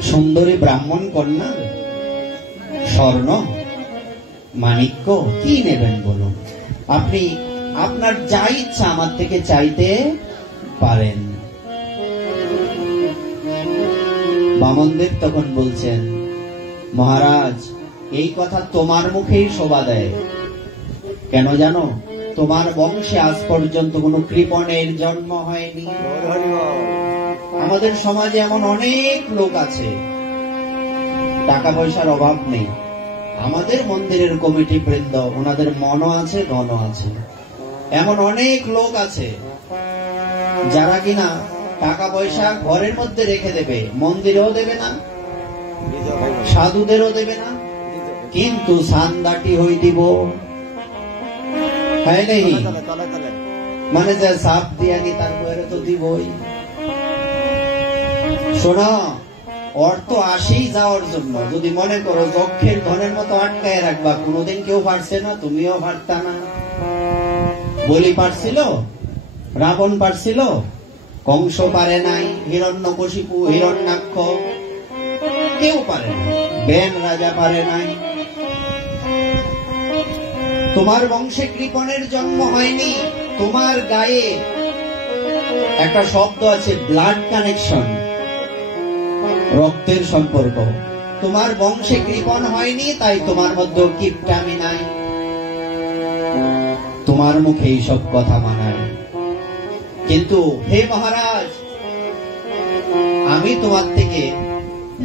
সুন্দরী ব্রাহ্মণ কন্যা, স্বর্ণ, মাণিক্য, কি নেবেন বলুন? আপনি আপনার যা ইচ্ছা আমার থেকে চাইতে পারেন। বামনদেব তখন বলছেন, মহারাজ, এই কথা তোমার মুখেই শোভা দেয়। কেন জানো? তোমার বংশে আজ পর্যন্ত কোনো কৃপণের জন্ম হয়নি। আমাদের সমাজে এমন অনেক লোক আছে, টাকা পয়সার অভাব নেই। আমাদের মন্দিরের কমিটি বৃন্দ, ওনাদের মনও আছে, ধনও আছে। এমন অনেক লোক আছে যারা কিনা টাকা পয়সা ঘরের মধ্যে রেখে দেবে, মন্দিরেও দেবে না, সাধুদেরও দেবে না, কিন্তু সান্দাটি হই দিব, হ্যাঁ নেই, মানে যে সাপ দিয়া নি তারপরে তো দিবই। শোনো, অর্থ আসেই যাওয়ার জন্য। যদি মনে করো যক্ষের ধনের মতো আটকায় রাখবা, কোনোদিন কেউ পারছে না, তুমিও পারতা না। বলি পারছিল, রাবণ পারছিল, কংস পারে নাই, হিরণ্যকশিপু, হিরণ্যাক্ষ কেউ পারে না, বেন রাজা পারে নাই। তোমার বংশে কৃপণের জন্ম হয়নি। তোমার গায়ে একটা শব্দ আছে, ব্লাড কানেকশন, রক্তের সম্পর্ক। তোমার বংশে কৃপণ হয়নি, তাই তোমার মধ্যে কিপটামি নাই। তোমার মুখে এইসব কথা মানায়। কিন্তু হে মহারাজ, আমি তোমার থেকে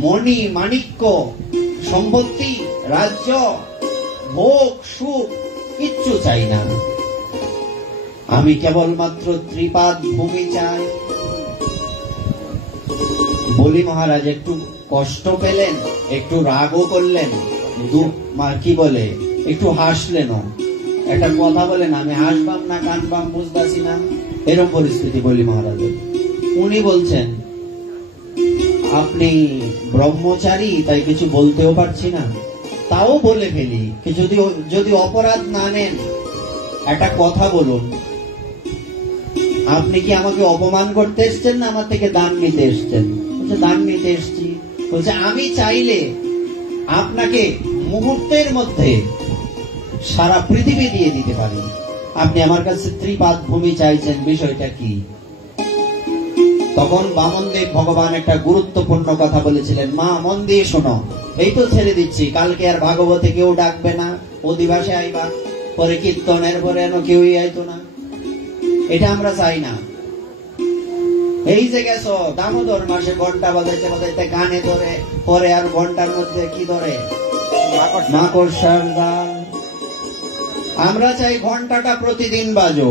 মণি, মাণিক্য, সম্পত্তি, রাজ্য, ভোগ, সুখ কিচ্ছু চাই না। আমি কেবলমাত্র ত্রিপাদ ভূমি চাই। বলি মহারাজ একটু কষ্ট পেলেন, একটু রাগও করলেন, কি বলে, একটু হাসলেন, একটা কথা বলেন, আমি হাসবাম না কানবাম বুঝতেছি না, এরকম পরিস্থিতি বলি মহারাজের। উনি বলছেন, আপনি ব্রহ্মচারী, তাই কিছু বলতেও পারছি না। তাও বলে ফেলি, যদি যদি অপরাধ না নেন একটা কথা বলুন, আপনি কি আমাকে অপমান করতে এসছেন না আমার থেকে দান নিতে এসছেন? বলছে দান নিতে এসছি। বলছে আমি চাইলে আপনাকে মুহূর্তের মধ্যে সারা পৃথিবী দিয়ে দিতে পারি, আপনি আমার কাছে ত্রিপাদ ভূমি চাইছেন, বিষয়টা কি? তখন বামনদেব ভগবান একটা গুরুত্বপূর্ণ কথা বলেছিলেন, মা মন দিয়ে শোনো, এই তো ছেড়ে দিচ্ছি, কালকে আর ভাগবতে কেউ ডাকবে না, অধিবাসে আইবা, পরে কীর্তনের পরে কেউই আইতো না, এটা আমরা চাই না। এই যে গেছো দামোদর মাসে ঘন্টা বাজাইতে বাজাইতে কানে ধরে, পরে আর ঘন্টার মধ্যে কি ধরে, মাকড়সার জাল। আমরা চাই ঘন্টাটা প্রতিদিন বাজো,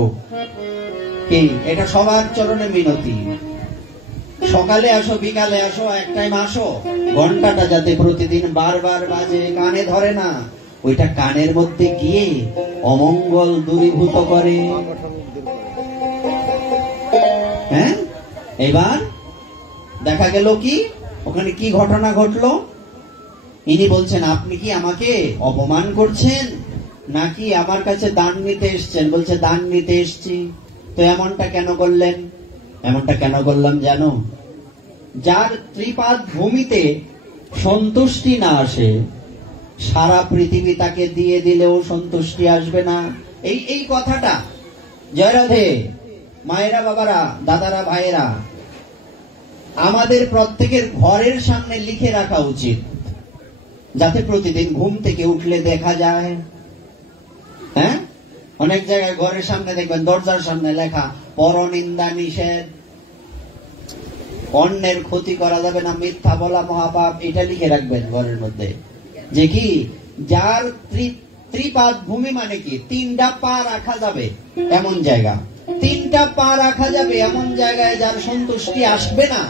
কি এটা সবার চরণে মিনতি। সকালে আসো বিকালে আসো, এক টাইম আসো, ঘন্টাটা যাতে প্রতিদিন বারবার বাজে, কানে ধরে না, ওইটা কানের মধ্যে গিয়ে অমঙ্গল দূরীভূত করে। হ্যাঁ, এবার দেখা গেল কি ওখানে কি ঘটনা ঘটলো, ইনি বলছেন আপনি কি আমাকে অপমান করছেন নাকি আমার কাছে দান নিতে এসছেন? বলছে দান নিতে এসছি। তো এমনটা কেন করলেন? এমনটা কেন করলাম জানো? যার ত্রিপাদ ভূমিতে সন্তুষ্টি না আসে, সারা পৃথিবী তাকে দিয়ে দিলেও সন্তুষ্টি আসবে না। এই কথাটা জয় রাধে মায়েরা, বাবারা, দাদারা, ভাইয়েরা, আমাদের প্রত্যেকের ঘরের সামনে লিখে রাখা উচিত, যাতে প্রতিদিন ঘুম থেকে উঠলে দেখা যায়। হ্যাঁ, অনেক জায়গায় ঘরের সামনে দেখবেন দরজার সামনে লেখা পরনিন্দা নিষেধ, অন্যের ক্ষতি করা যাবে না, মিথ্যা বলা মহাপাপ, এটা লিখে রাখবেন ঘরের মধ্যে। যে কি যার ত্রিপাদ ভূমি মানে কি তিনটা পা রাখা যাবে এমন জায়গা, তিনটা পা রাখা যাবে এমন জায়গায় যার সন্তুষ্টি আসবে না,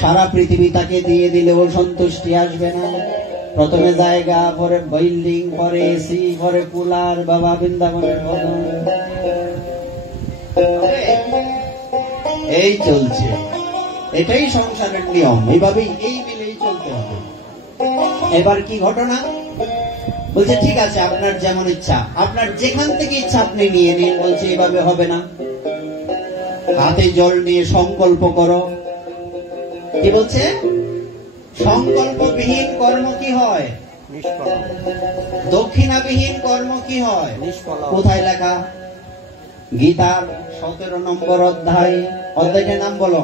সারা পৃথিবী তাকে দিয়ে দিলেও সন্তুষ্টি আসবে না। প্রথমে জায়গা, পরে বিল্ডিং, পরে এসি, পরে কুলার, বাবা বৃন্দাবনের ভজন, এই চলছে। এটাই সংসারের নিয়ম, এইভাবেই এই মিলেই চলতে হবে। এবার কি ঘটনা? বলছে ঠিক আছে, আপনার যেমন ইচ্ছা, আপনার যেখান থেকে ইচ্ছা আপনি নিয়ে নিন। বলছে এভাবে হবে না, হাতে জল নিয়ে সংকল্প করো। কি বলছে? সংকল্পবিহীন কর্ম কি হয়? দক্ষিণাবিহীন কর্ম কি হয়? কোথায় লেখা? গীতার 17 নম্বর অধ্যায়, অধ্যায়টার নাম বলো,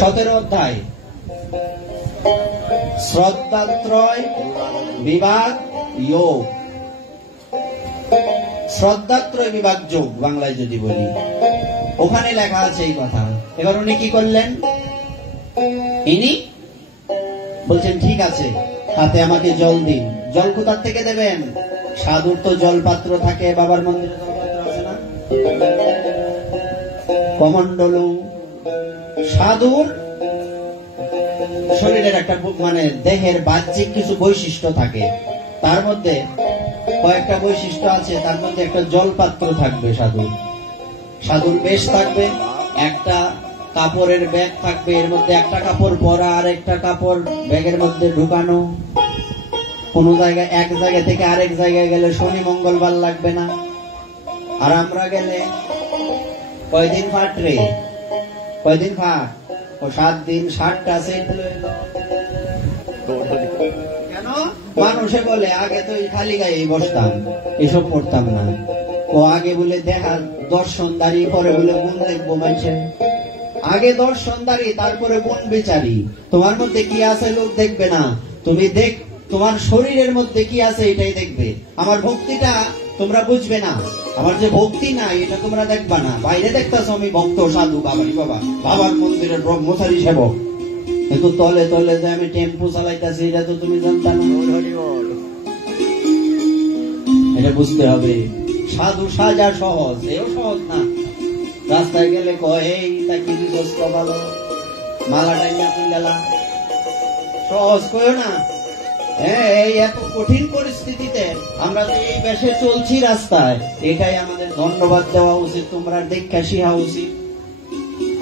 17 অধ্যায়, শ্রদ্ধাত্রয় বিভাগ যোগ, শ্রদ্ধাত্রয় বিভাগ যোগ বাংলায় যদি বলি, ওখানে লেখা আছে এই কথা। এবার উনি কি করলেন? ইনি বলছেন ঠিক আছে, হাতে আমাকে জল দিন। জল কোথার থেকে দেবেন? সাধুর তো জলপাত্র থাকে, বাবার মন্দিরে জলপাত্র আছে না, কমণ্ডলু। সাধুর শরীরের একটা মানে দেহের বাহ্যিক কিছু বৈশিষ্ট্য থাকে, তার মধ্যে কয়েকটা বৈশিষ্ট্য আছে, তার মধ্যে একটা জলপাত্র থাকবে। সাধুর বেশ থাকবে, একটা কাপড়ের ব্যাগ থাকবে, এর মধ্যে একটা কাপড় পরা আর একটা কাপড় ব্যাগের মধ্যে ঢুকানো। কোন জায়গায় এক জায়গা থেকে আরেক জায়গায় গেলে শনি মঙ্গলবার লাগবে না। আর আমরা গেলে কয়দিন ফাট রে, কয়দিন ফাট? ও 7 দিন, 7টা সেট লইল। কেন? মানুষে বলে আগে তো খালি গায়ে বসতাম, এসব পড়তাম না। ও আগে বলে দেখা দর্শনদারি, পরে বলে গুণ দেখবো মানুষের। আগে দর্শনদারি, তারপরে গুণ বিচারি। তোমার মধ্যে কি আছে লোক দেখবে না, তুমি দেখ তোমার শরীরের মধ্যে কি আছে এটাই দেখবে। আমার ভক্তিটা তোমরা বুঝবে না, আমার যে ভক্তি নাই এটা তোমরা দেখবা না। বাইরে দেখতেছ আমি ভক্ত সাধু, বাবারি বাবা, বাবার মন্দিরের ব্রহ্মচারী সেবক, কিন্তু তলে তলে যে আমি টেম্পু চালাইতেছি এটা তো তুমি জানতা না। এটা বুঝতে হবে। সাধু সাজা সহজ, এও সহজ না। রাস্তায় গেলে কয় এই তা কি ভালো মালাটাই না তুইলা, সহজ কয় না। এই এত কঠিন পরিস্থিতিতে আমরা তো এই বেশে চলছি রাস্তায়, এটাই আমাদের ধন্যবাদ দেওয়া উচিত, তোমরা দেখা শিখা উচিত।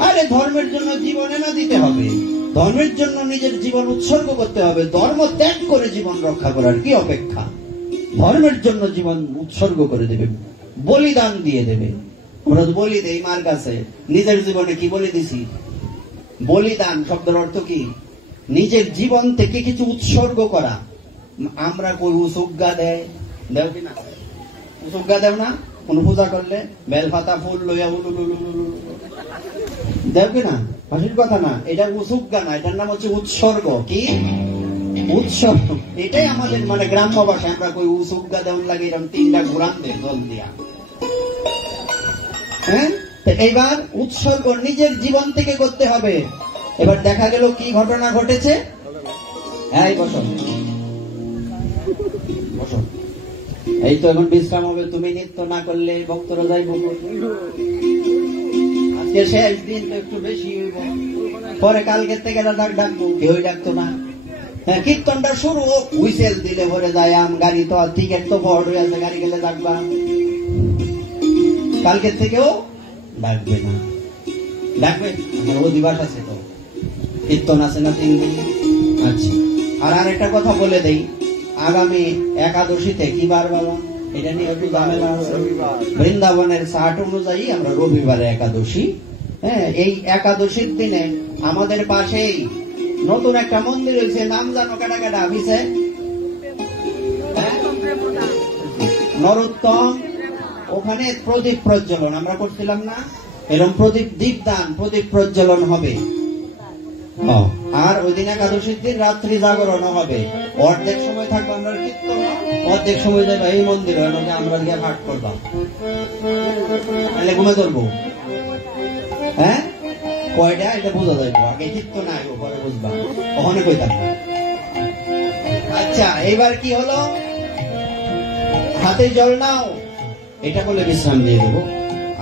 আরে ধর্মের জন্য জীবনে না দিতে হবে, ধর্মের জন্য নিজের জীবন উৎসর্গ করতে হবে, ধর্ম ত্যাগ করে জীবন রক্ষা করার কি অপেক্ষা? ধর্মের জন্য জীবন উৎসর্গ করে দেবে, বলিদান দিয়ে দেবে। আমরা তো বলি দেই মার কাছে, নিজের জীবনে কি বলে দিছি? বলিদান শব্দের অর্থ কি? নিজের জীবন থেকে কিছু উৎসর্গ করা। আমরা কই উসুগ্গা দেয়, দেও কিনা? উসুগ্গা দেও না? কোন পূজা করলে বেলপাতা ফুল লইয়া দেও কিনা? হাসির কথা না, এটা উসুগ্গা না, এটার নাম হচ্ছে উৎসর্গ। কি উৎসর্গ? এটাই আমাদের মানে গ্রাম্য ভাষায় আমরা কই উসুগ্গা দেওয়ান লাগে, এরকম 3টা ঘুরান দেয় জল দিয়া। হ্যাঁ, এইবার উৎসর্গ নিজের জীবন থেকে করতে হবে। এবার দেখা গেল কি ঘটনা ঘটেছে। এই বসো বসো, এই তো এখন বিশ্রাম হবে, তুমি নৃত্য না করলে ভক্তরা যাইব। আজকে শেষ দিন তো একটু বেশি হইব, পরে কালকে থেকে ডাকবো, কেউ ডাকতো না। হ্যাঁ, কীর্তনটা শুরু হুইসেল দিলে ভরে যায় আম গাড়ি, তো টিকেট তো বড় হয়ে আছে, গাড়ি গেলে ডাকবা, কালকে থেকেও ডাকবে না। ডাকবে, আমার অধিবাস আছে তো, কীর্তন আছে না 3 দিন। আচ্ছা, আর একটা কথা বলে দেই, আগামী একাদশীতে কি বার বাবা? এটা নিয়ে একটু ঝামেলা আছে। বৃন্দাবনের চার্ট অনুযায়ী আমরা রবিবারে একাদশী। হ্যাঁ, এই একাদশীর দিনে আমাদের পাশেই নতুন একটা মন্দির হয়েছে, নাম জানো? কাটা কাটা আবিছে নরোত্তম, ওখানে প্রদীপ প্রজ্বলন আমরা করছিলাম না? এরকম প্রদীপ দীপদান, প্রদীপ প্রজ্বলন হবে। আর ওই দিন একাদশীর দিন রাত্রি জাগরণ হবে। অর্ধেক সময় থাকবো আমরা কীর্তন, অর্ধেক সময় যাবো এই মন্দিরে, আমরা গিয়ে পাঠ করবো, তাহলে ঘুমে ধরবো। হ্যাঁ, কয়টা এটা বোঝা যাইব, আগে কীর্তন আইব, পরে বুঝবা, ওখানে কই থাকবো। আচ্ছা, এইবার কি হলো? হাতে জল নাও, এটা বলে বিশ্রাম দিয়ে দেবো,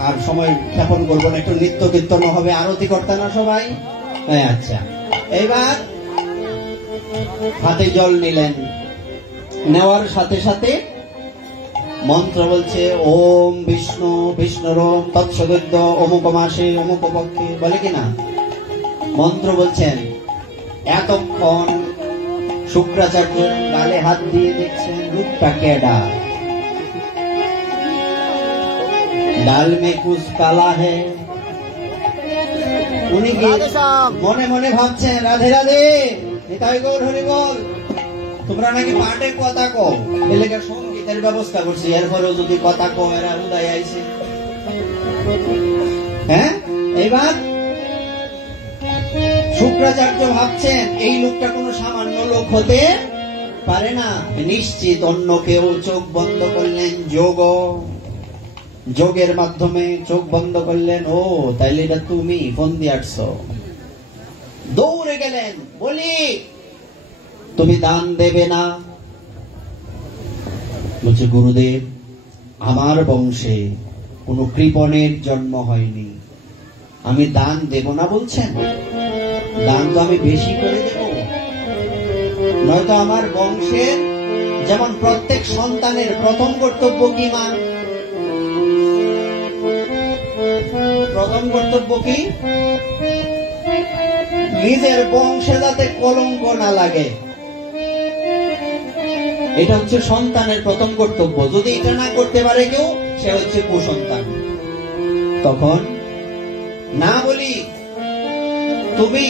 আর সময় ক্ষেপণ করবো না, একটু নিত্য কীর্তন হবে, আরতি করতে না সবাই? হ্যাঁ, আচ্ছা, এইবার হাতে জল নিলেন, নেওয়ার সাথে সাথে মন্ত্র বলছে ওম বিষ্ণু বিষ্ণুরোম তৎসদৈদ্য অমুক মাসে অমুক পক্ষে, বলে কিনা? মন্ত্র বলছেন। এতক্ষণ শুক্রাচার্য গালে হাত দিয়ে দেখছেন রূপটা কেডা, লাল মে কুছ কালা হে। উনি মনে মনে ভাবছেন রাধে রাধে, নিতাই গৌর হরি বল, তোমরা নাকি পাঠে কথা কও, এলাকার সঙ্গীতের ব্যবস্থা করছি, এরপরেও যদি কথা কও এরা উদয় আইছে। হ্যাঁ, এবার শুক্রাচার্য ভাবছেন এই লোকটা কোনো সামান্য লোক হতে পারে না, নিশ্চিত অন্য কেউ। চোখ বন্ধ করলেন, যোগের মাধ্যমে চোখ বন্ধ করলেন। ও তাইলে এটা তুমি ফোন দিয়ে আসছো। দৌড়ে গেলেন, বলি তুমি দান দেবে না? বলছে গুরুদেব, আমার বংশে কোনো কৃপণের জন্ম হয়নি, আমি দান দেব না বলছেন? দান তো আমি বেশি করে দেব, নয়তো আমার বংশের যেমন প্রত্যেক সন্তানের প্রথম কর্তব্য কি মা? প্রথম কর্তব্য কি? নিজের বংশে যাতে কলঙ্ক না লাগে, এটা হচ্ছে সন্তানের প্রথম কর্তব্য। যদি এটা না করতে পারে কেউ, সে হচ্ছে কুসন্তান। তখন না বলি, তুমি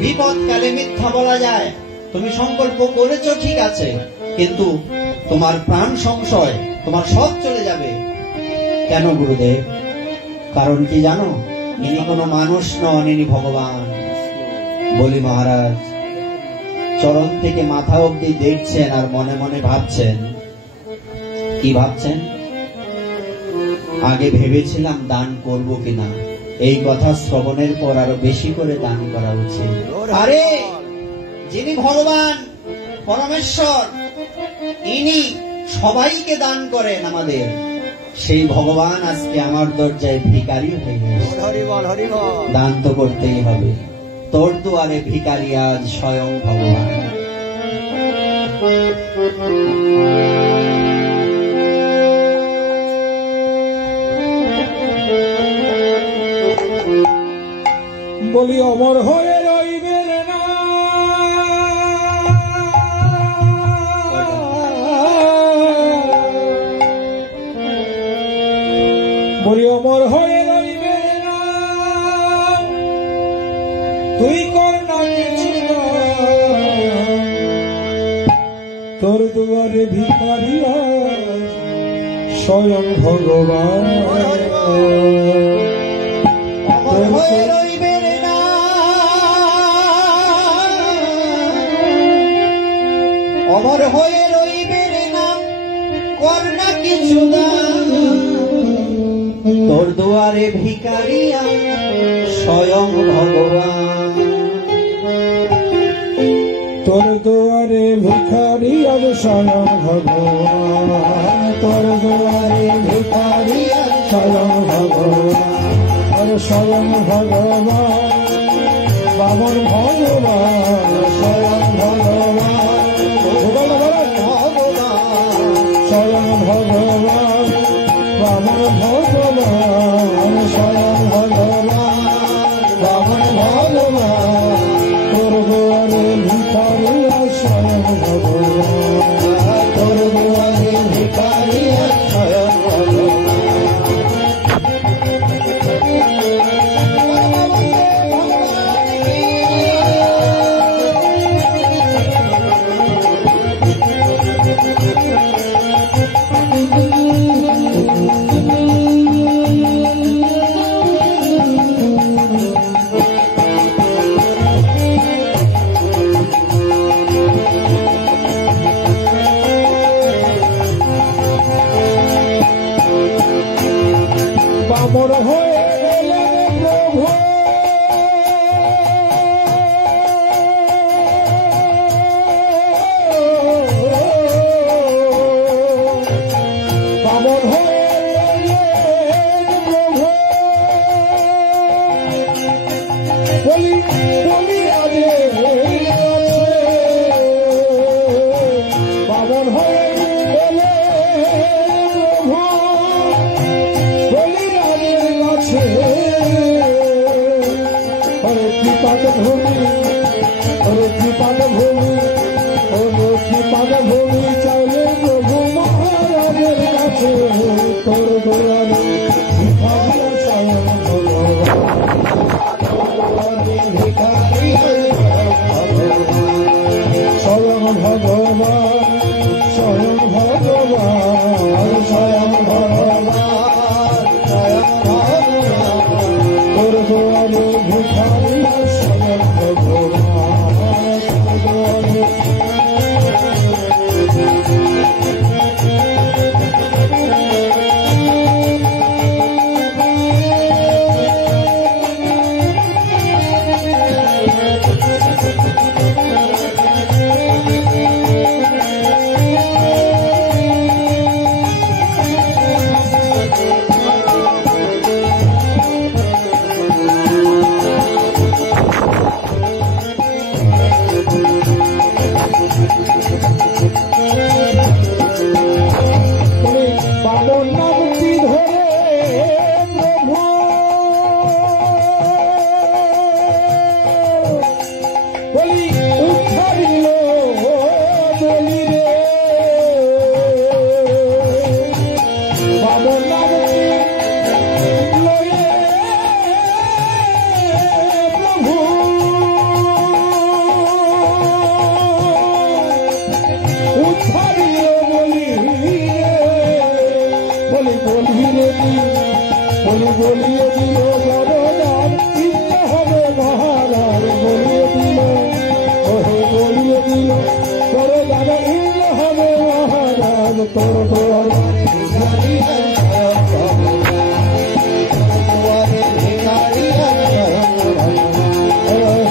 বিপদকালে মিথ্যা বলা যায়, তুমি সংকল্প করেছো ঠিক আছে, কিন্তু তোমার প্রাণ সংশয়, তোমার সব চলে যাবে। কেন গুরুদেব? কারণ কি জানো? ইনি কোনো মানুষ নন, ইনি ভগবান। বলি মহারাজ চরণ থেকে মাথা অব্দি দেখছেন আর মনে মনে ভাবছেন। কি ভাবছেন? আগে ভেবেছিলাম দান করব কিনা, এই কথা শ্রবণের পর আরো বেশি করে দান করা উচিত। আরে যিনি ভগবান পরমেশ্বর, ইনি সবাইকে দান করেন আমাদের, সেই ভগবান আজকে আমার দরজায় ভিখারি হয়ে গেছে। দান তো করতেই হবে, তোর দুয়ারে ভিখারি আজ স্বয়ং ভগবান। বলি অমর হয়ে রইবে রে বলি অমর হয়ে রইবে না, তুই কর না কিছু না, তোর দুয়ারে ভিখারিয়া স্বয়ং ভগবান। অমর হয়ে রইবে না, অমর হয়ে রইবে না, কর না কিছু দান, তোর দুয়ারে ভিখারিয়া স্বয়ং ভগবান। তোর দুয়ারে ভিখারিয়া স্বয়ং ভগবান, তোর দুয়ারে ভিখারিয়া স্বয়ং ভগবান, আর স্বয়ং ভগবান বামন ভগবান, স্বয়ং ভগবান স্বয়ং ভগবান বামন ভগবান, স্বয়ং ভগবান বামন ভগবান, তোর দুয়ারে ভিখারিয়া স্বয়ং ভগবান, তোর দুয়ারে ভিখারিয়া স্বয়ং ভগবান। বামর হয়ে গেলেন প্রভু, বামর হয়ে গেলেন প্রভু, বলি বলি আগে বামর হয়ে গেলেন প্রভু, হরে কৃপাদ ভূমি, হরে কৃপাদ ভূমি, হরে কৃপাদ ভূমি চাইলে প্রভু মহারাজের কাছে, তোর দুয়ারে ভিখারিয়া স্বয়ং ভগবান, ভিখারিয়া স্বয়ং ভগবান, স্বয়ং ভগবান, স্বয়ং ভগবান, স্বয়ং ভগবান, তোর দুয়ারে ভিখারিয়া স্বয়ং ভগবান, তোর দুয়ারে বামন নামটি ধরে প্রভু, বলি উদ্ধারিল বলি রে, বামন নামটি লয়ে প্রভু, উদ্ধারিল বলি বলি বলিয়ে দিল, বলি বলিয়ে দিল বড়দান, ইচ্ছে হবে মহারাজ বলিয়ে দিল, ওহে বলিয়ে দিল বড়দান, ইচ্ছে হবে মহারাজ, তোর দুয়ারে ভিখারিয়া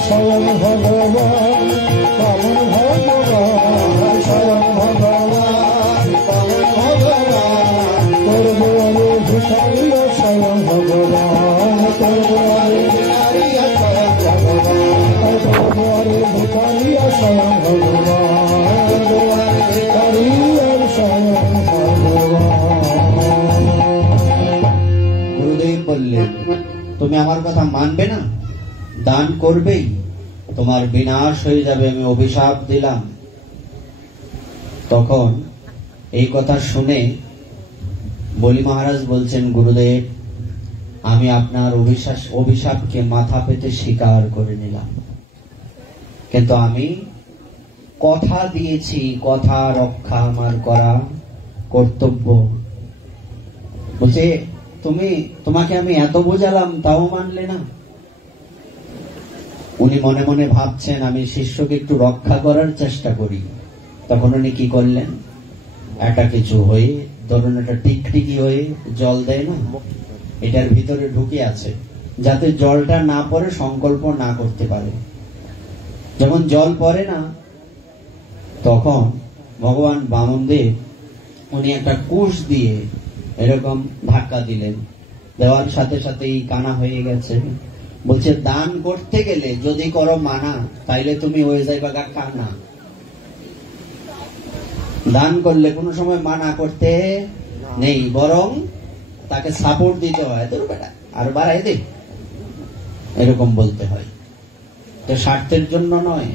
স্বয়ং ভগবান, বামন ভগবান, স্বয়ং ভগবান বামন ভগবান, তোর দুয়ারে ভিখারিয়া স্বয়ং ভগবান, তোর দুয়ারে ভিখারিয়া স্বয়ং ভগবান, তোর দুয়ারে ভিখারিয়া স্বয়ং ভগবান, তোর দুয়ারে ভিখারিয়া স্বয়ং ভগবান। গুরুদেব বললেন, তুমি আমার কথা মানবে না, দান করবেই, তোমার বিনাশ হয়ে যাবে, আমি অভিশাপ দিলাম। তখন এই কথা শুনে বলি মহারাজ বলছেন, গুরুদেব আমি আপনার অভিশাপকে মাথা পেতে স্বীকার করে নিলাম, কিন্তু আমি কথা দিয়েছি, কথা রক্ষা আমার করা কর্তব্য। বলছে তোমাকে আমি এত বোঝালাম তাও মানলে না। উনি মনে মনে ভাবছেন আমি শিষ্যকে একটু রক্ষা করার চেষ্টা করি। তখন উনি কি করলেন, একটা কিছু হয়ে, ধরুন একটা টিকটিকি হয়ে জল দেয় না, এটার ভিতরে ঢুকে আছে যাতে জলটা না পড়ে, সংকল্প না করতে পারে। যখন জল পড়ে না, তখন ভগবান বামনদেব উনি একটা কুশ দিয়ে এরকম ধাক্কা দিলেন, দেওয়ার সাথে সাথেই কানা হয়ে গেছে। বলছে দান করতে গেলে যদি করো মানা, তাইলে তুমি হয়ে যাইবা কানা। দান করলে কোনো সময় মানা করতে নেই, বরং তাকে সাপোর্ট দিতে হয়, তোর বেটা আর বাড়াই দে, এরকম বলতে হয়। তো স্বার্থের জন্য নয়।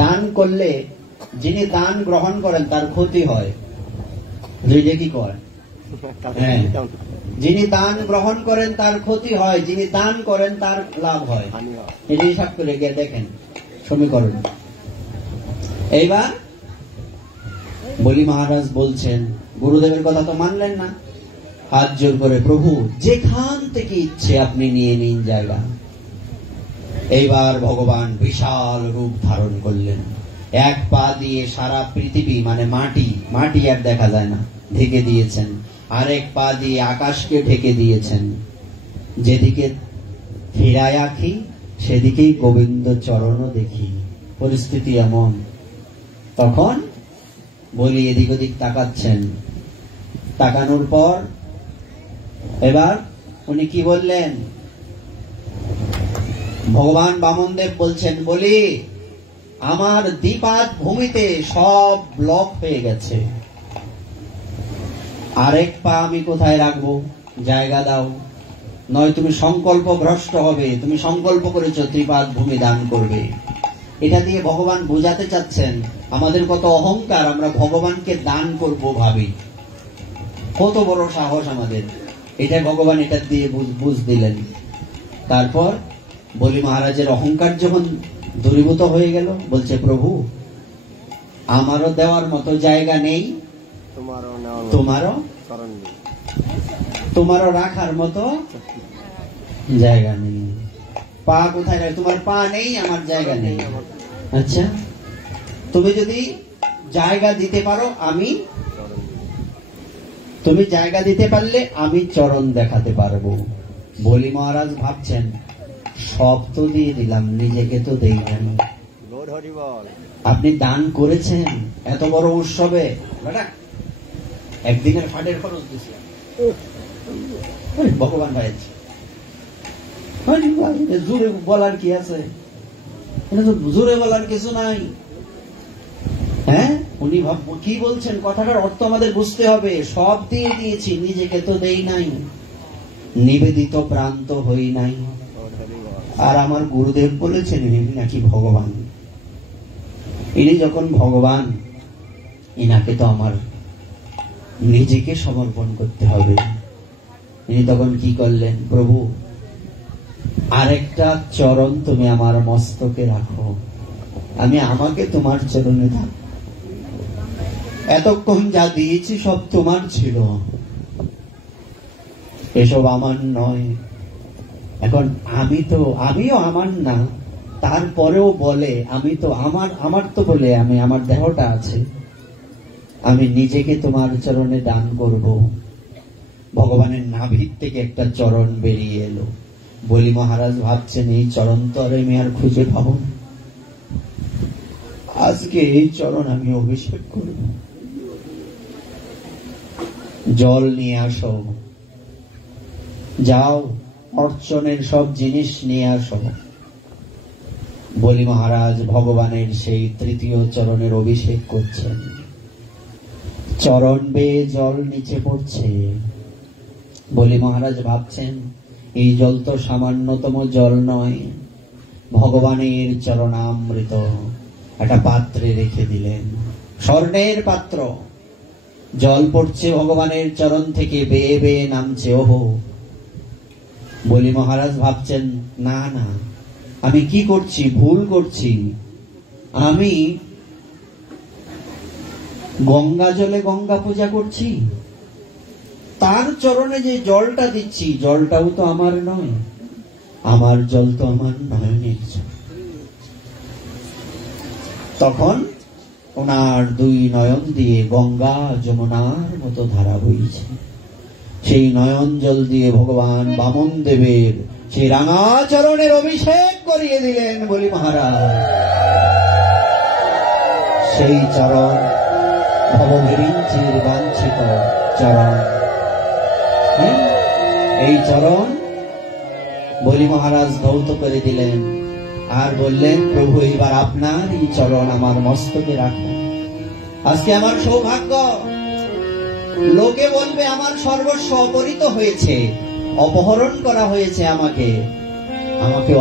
দান করলে যিনি দান গ্রহণ করেন তার ক্ষতি হয়, কি করেন? হ্যাঁ, যিনি দান গ্রহণ করেন তার ক্ষতি হয়, যিনি দান করেন তার লাভ হয়। এটা হিসাব করে গিয়ে দেখেন সমীকরণ। এইবার বলি মহারাজ বলছেন, গুরুদেবের কথা তো মানলেন না, হাত জোর করে প্রভু যেখান থেকে ইচ্ছে আপনি নিয়ে নিন জায়গা। এইবার ভগবান বিশাল রূপ ধারণ করলেন, এক পা দিয়ে সারা পৃথিবী মানে মাটি আর দেখা যায় না ঢেকে দিয়েছেন, আরেক পা দিয়ে আকাশকে ঢেকে দিয়েছেন। যেদিকে ফিরায় আঁখি সেদিকেই গোবিন্দ চরণও দেখি। পরিস্থিতি এমন। তখন বলি এদিক ওদিক তাকাচ্ছেন, তাকানোর পর এবার উনি কি বললেন, ভগবান বামনদেব বলছেন, বলি আমার দ্বিপাদ ভূমিতে সব ব্লক হয়ে গেছে, আরেক পা আমি কোথায় রাখবো, জায়গা দাও, নয় তুমি সংকল্প ভ্রষ্ট হবে। তুমি সংকল্প করেছো ত্রিপাদ ভূমি দান করবে। এটা দিয়ে ভগবান বোঝাতে চাচ্ছেন আমাদের কত অহংকার, আমরা ভগবানকে দান করব ভাবি, কত বড় সাহস আমাদের। এটা ভগবান এটা দিয়ে বুঝ দিলেন। তারপর বলি মহারাজের অহংকার যখন দূরীভূত হয়ে গেল, বলছে প্রভু আমারও দেওয়ার মতো জায়গা নেই, তোমারও রাখার মতো জায়গা নেই। পা কোথায় রাখ, তোমার পা নেই, আমার জায়গা নেই। আচ্ছা, তুমি যদি জায়গা দিতে পারো, তুমি জায়গা দিতে পারলে আমি চরণ দেখাতে পারবো। বলি মহারাজ ভাবছেন সব তো দিয়ে দিলাম, নিজেকে তো দেই নাই। আপনি দান করেছেন এত বড় উৎসবে, একদিনের ফাটের খরচ দিয়েছিলাম, ভগবান পাইছে। জোরে বলার কি আছে, জোরে বলার কিছু নাই। হ্যাঁ, উনি কি বলছেন, কথাটার অর্থ আমাদের বুঝতে হবে। সব দিয়ে দিয়েছি, নিজেকে তো দেই নাই, নিবেদিত প্রান্ত হই নাই। আর আমার গুরুদেব বলেছেন ইনি নাকি ভগবান। ইনি যখন ভগবান, ইনাকে তো আমার নিজেকে সমর্পণ করতে হবে। ইনি তখন কি করলেন, প্রভু আরেকটা চরণ তুমি আমার মস্তকে রাখো, আমি আমাকে তোমার চরণে থাক। এতক্ষণ যা দিয়েছি সব তোমার ছিল, এসব আমার নয়। এখন আমিও আমার না, তারপরেও বলে আমি তো আমার তো বলে আমার দেহটা আছে, আমি নিজেকে তোমার চরণে দান করব। ভগবানের নাভির থেকে একটা চরণ বেরিয়ে এলো। বলি মহারাজ ভাবছেন এই চরণ তো আর আমি আর খুঁজে পাবো না, আজকে এই চরণ আমি অভিষেক করব। জল নিয়ে আসো, যাও অর্চনের সব জিনিস নিয়ে আসো। বলি মহারাজ ভগবানের সেই তৃতীয় চরণের অভিষেক করছেন। চরণ বেয়ে জল নিচে পড়ছে। বলি মহারাজ ভাবছেন এই জল তো সামান্যতম জল নয়, ভগবানের চরণামৃত একটা পাত্রে রেখে দিলেন, স্বর্ণের পাত্র। জল পড়ছে ভগবানের চরণ থেকে, বেয়ে বেয়ে নামছে। ওহো, বলি মহারাজ ভাবছেন, না না, আমি কি করছি, ভুল করছি। আমি গঙ্গা জলে গঙ্গা পূজা করছি, তার চরণে যে জলটা দিচ্ছি, জলটাও তো আমার নয়, আমার জল তো আমার নয়নের জল। তখন ওনার দুই নয়ন দিয়ে গঙ্গা যমুনার মতো ধারা বইছে। সেই নয়ন জল দিয়ে ভগবান বামন দেবের সেই রাঙা চরণের অভিষেক করিয়ে দিলেন বলি মহারাজ। সেই চরণ ভবভিরিঞ্চির বাঞ্ছিত চরণ, এই চরণ বলি মহারাজ ধৌত করে দিলেন আর বললেন, প্রভু এবার আপনার এই চরণ আমার মস্তকে রাখুন। আজকে আমার সৌভাগ্য, লোকে বলবে আমার সর্বস্ব অপহৃত হয়েছে, অপহরণ করা হয়েছে। আমাকে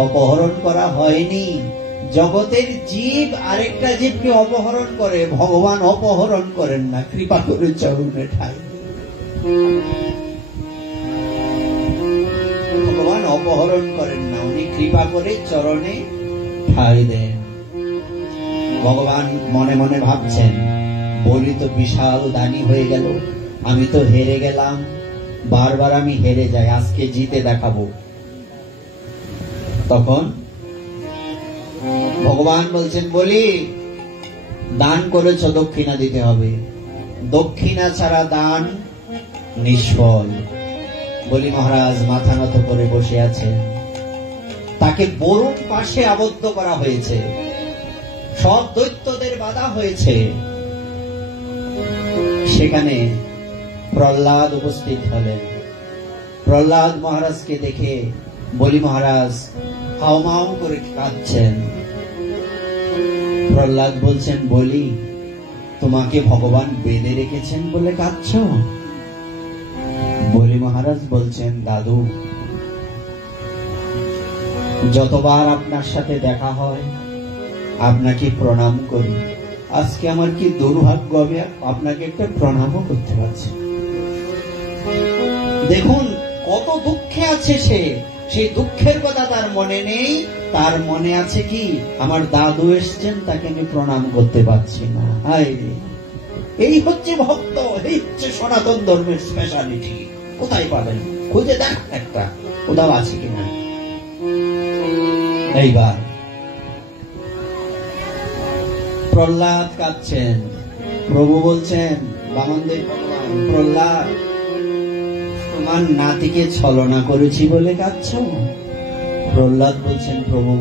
অপহরণ করা হয়নি। জগতের জীব আরেকটা জীবকে অপহরণ করে, ভগবান অপহরণ করেন না, কৃপা করে চরণে ঠাই। ভগবান অপহরণ করেন না, উনি কৃপা করে চরণে ঠাই দেন। ভগবান মনে মনে ভাবছেন, বলি তো বিশাল দানি হয়ে গেল, আমি তো হেরে গেলাম, বারবার আমি হেরে যাই, আজকে জিতে দেখাবো। তখন ভগবান বলছেন, বলি দান করেছ, দক্ষিণা দিতে হবে, দক্ষিণা ছাড়া দান নিষ্ফল। বলি মহারাজ মাথা নত করে বসে আছেন, তাকে বরুণ পাশে আবদ্ধ করা হয়েছে, সব দৈত্যদের বাধা হয়েছে। সেখানে প্রহ্লাদ উপস্থিত হলেন। প্রহ্লাদ মহারাজকে দেখে বলি মহারাজ হাউমাউ করে কাঁদছেন। প্রহ্লাদ বলছেন, বলি তোমাকে ভগবান বেঁধে রেখেছেন বলে কাঁদছ? বলি মহারাজ বলছেন, দাদু যতবার আপনার সাথে দেখা হয় আপনাকে প্রণাম করি, আজকে আমার কি দুর্ভাগ্য, আমি আপনাকে একটা প্রণামও করতে পারছি। দেখুন কত দুঃখে আছে সে, সেই দুঃখের কথা তার মনে নেই, তার মনে আছে কি আমার দাদু এসছেন, তাকে আমি প্রণাম করতে পারছি না। এই হচ্ছে ভক্ত, এই হচ্ছে সনাতন ধর্মের স্পেশালিটি। কোথায় পাবেন? খুঁজে দেখ একটা, কোথাও আছে কিনা। এইবার প্রহ্লাদ কাঁদছেন, প্রভু বলছেন, বামনদেব ভগবান, প্রহ্লাদ তোমার নাতিকে ছলনা করেছি বলে কাঁদছ? প্রহ্লাদ বলছেন, প্রভু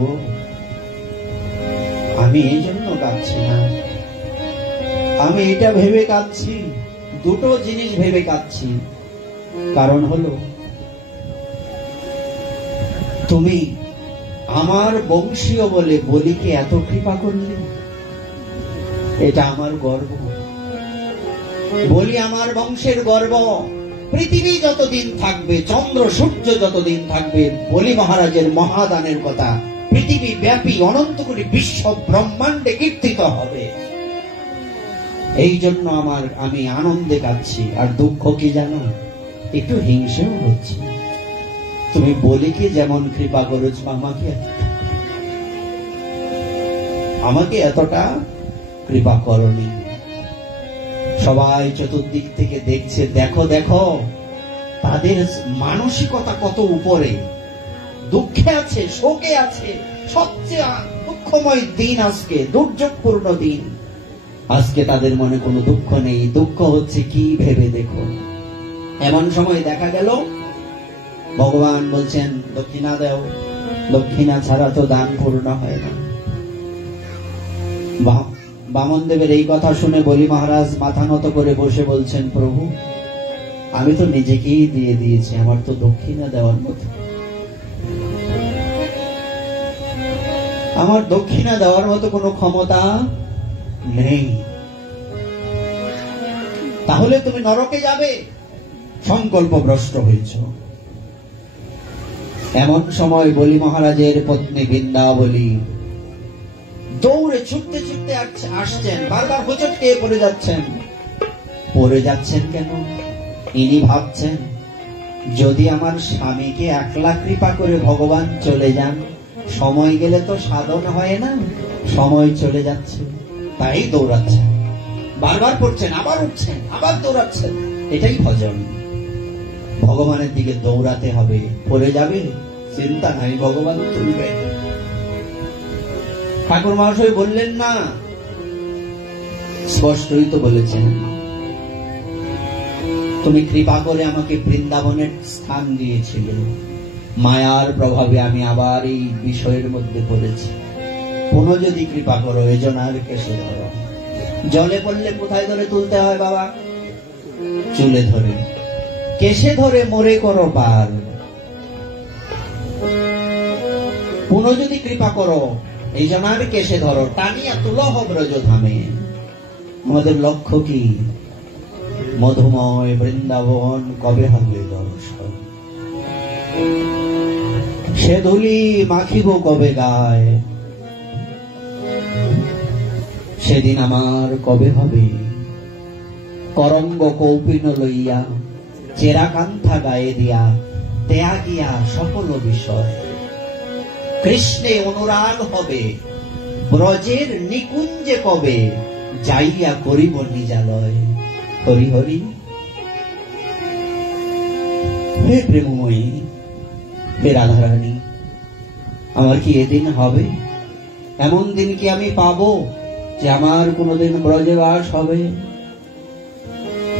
আমি এই জন্য কাঁদছি না, আমি এটা ভেবে কাঁদছি, দুটো জিনিস ভেবে কাঁদছি। কারণ হলো তুমি আমার বংশীয় বলে বলিকে এত কৃপা করলে, এটা আমার গর্ব। বলি আমার বংশের গর্ব। পৃথিবী যতদিন থাকবে, চন্দ্র সূর্য যতদিন থাকবে, বলি মহারাজের মহাদানের কথা পৃথিবী ব্যাপী অনন্ত কোটি বিশ্ব ব্রহ্মাণ্ডে কীর্তিত হবে। এই জন্য আমি আনন্দে কাঁদছি। আর দুঃখ কি জানো? একটু হিংসেও হচ্ছে। তুমি বলিকে যেমন কৃপা করেছ, আমাকে এতটা কৃপা করনি। সবাই চতুর্দিক থেকে দেখছে, দেখো দেখো তাদের মানসিকতা কত উপরে, দুঃখে আছে, শোকে আছে। সবচেয়ে দুঃখময় দিন আজকে, দুর্যোগপূর্ণ দিন। আজকে তাদের মনে কোনো দুঃখ নেই, দুঃখ হচ্ছে কি ভেবে দেখো। এমন সময় দেখা গেল ভগবান বলছেন, দক্ষিণা দাও, দক্ষিণা ছাড়া তো দান পূর্ণ হয় না। বামন দেবের এই কথা শুনে বলি মহারাজ মাথা নত করে বসে বলছেন, প্রভু আমি তো নিজেকেই দিয়ে দিয়েছি, আমার তো দক্ষিণা দেওয়ার মতো, আমার দক্ষিণা দেওয়ার মতো কোনো ক্ষমতা নেই। তাহলে তুমি নরকে যাবে, সংকল্প ভ্রষ্ট হয়েছ। এমন সময় বলি মহারাজের পত্নী বৃন্দাবলী দৌড়ে ছুটতে ছুটতে আসছেন, বারবার হোঁচট খেয়ে পড়ে যাচ্ছেন। পড়ে যাচ্ছেন কেন? ইনি ভাবছেন যদি আমার স্বামীকে একলা কৃপা করে ভগবান চলে যান, সময় গেলে তো সাধন হয় না, সময় চলে যাচ্ছে, তাই দৌড়াচ্ছেন, বারবার পড়ছেন, আবার উঠছেন, আবার দৌড়াচ্ছেন, এটাই ভজন। ভগবানের দিকে দৌড়াতে হবে, পড়ে যাবে চিন্তা নাই, ভগবান তুলবে। ঠাকুর মহাশয় বললেন না, স্পষ্টই তো বলেছেন, তুমি কৃপা করে আমাকে বৃন্দাবনের স্থান দিয়েছিল, মায়ার প্রভাবে আমি আবার এই বিষয়ের মধ্যে পড়েছি, পুনঃ যদি কৃপা করো এজনার কেশে ধরো। জলে পড়লে কোথায় ধরে তুলতে হয় বাবা? চুলে ধরে, কেশে ধরে মোরে করো পার। পুনঃ যদি কৃপা করো এই জনার কেশে ধরো, টানিয়া তুলহ ব্রজধামে। আমাদের লক্ষ্য কি? মধুময় বৃন্দাবন কবে হবে দর্শন? সে ধুলি মাখিব কবে গায়, সেদিন আমার কবে হবে? করঙ্গ কৌপিন লইয়া চেরা কান্থা গায়ে দিয়া ত্যাগিয়া সকল বিষয়। কৃষ্ণে অনুরাগ হবে, ব্রজের নিকুঞ্জে কবে যাইয়া করিব নিজালয়। হরি হরি। হে প্রেমময়ী, হে রাধারানী, আমার কি এদিন হবে? এমন দিন কি আমি পাবো যে আমার কোনদিন ব্রজে বাস হবে?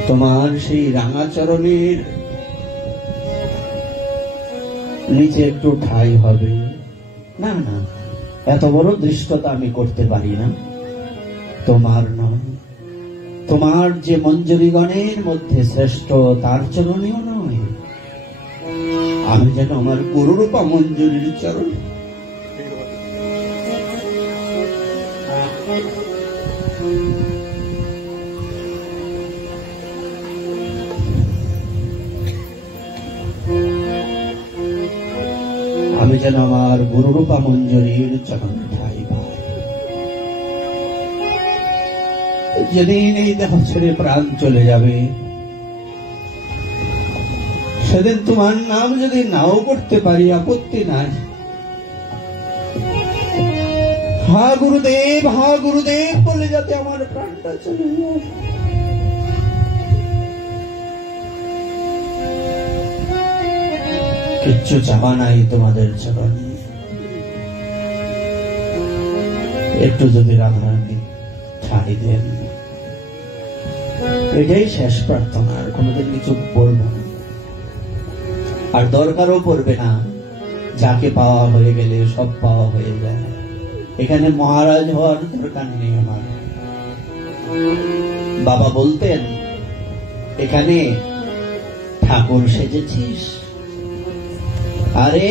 তোমার সেই রাঙা চরণের নিচে একটু ঠাঁই হবে? না না, এত বড় দৃষ্টতা আমি করতে পারি না। তোমার নয়, তোমার যে মঞ্জুরিগণের মধ্যে শ্রেষ্ঠ তার চরণেও নয়, আমি যেন আমার গুরুরূপা মঞ্জুরির চরণ। আমি যেন আমার গুরুরূপা মঞ্জুরির চরণ ঠাই পাই। যেদিন এই দেহ ছেড়ে প্রাণ চলে যাবে, সেদিন তোমার নাম যদি নাও করতে পারি আপত্তি নাই। হা গুরুদেব, হা গুরুদেব বলে যাতে আমার প্রাণটা চলে যায়। কিচ্ছু চাওয়া নাই তোমাদের চরণে, একটু যদি রাধারানী ঠাঁই দেন, এটাই শেষ প্রার্থনা। আর কোনোদিন কিছু বলবো না, আর দরকারও পড়বে না। যাকে পাওয়া হয়ে গেলে সব পাওয়া হয়ে যায়। এখানে মহারাজ হওয়ার দরকার নেই আমার। বাবা বলতেন, এখানে ঠাকুর সেজেছিস, আরে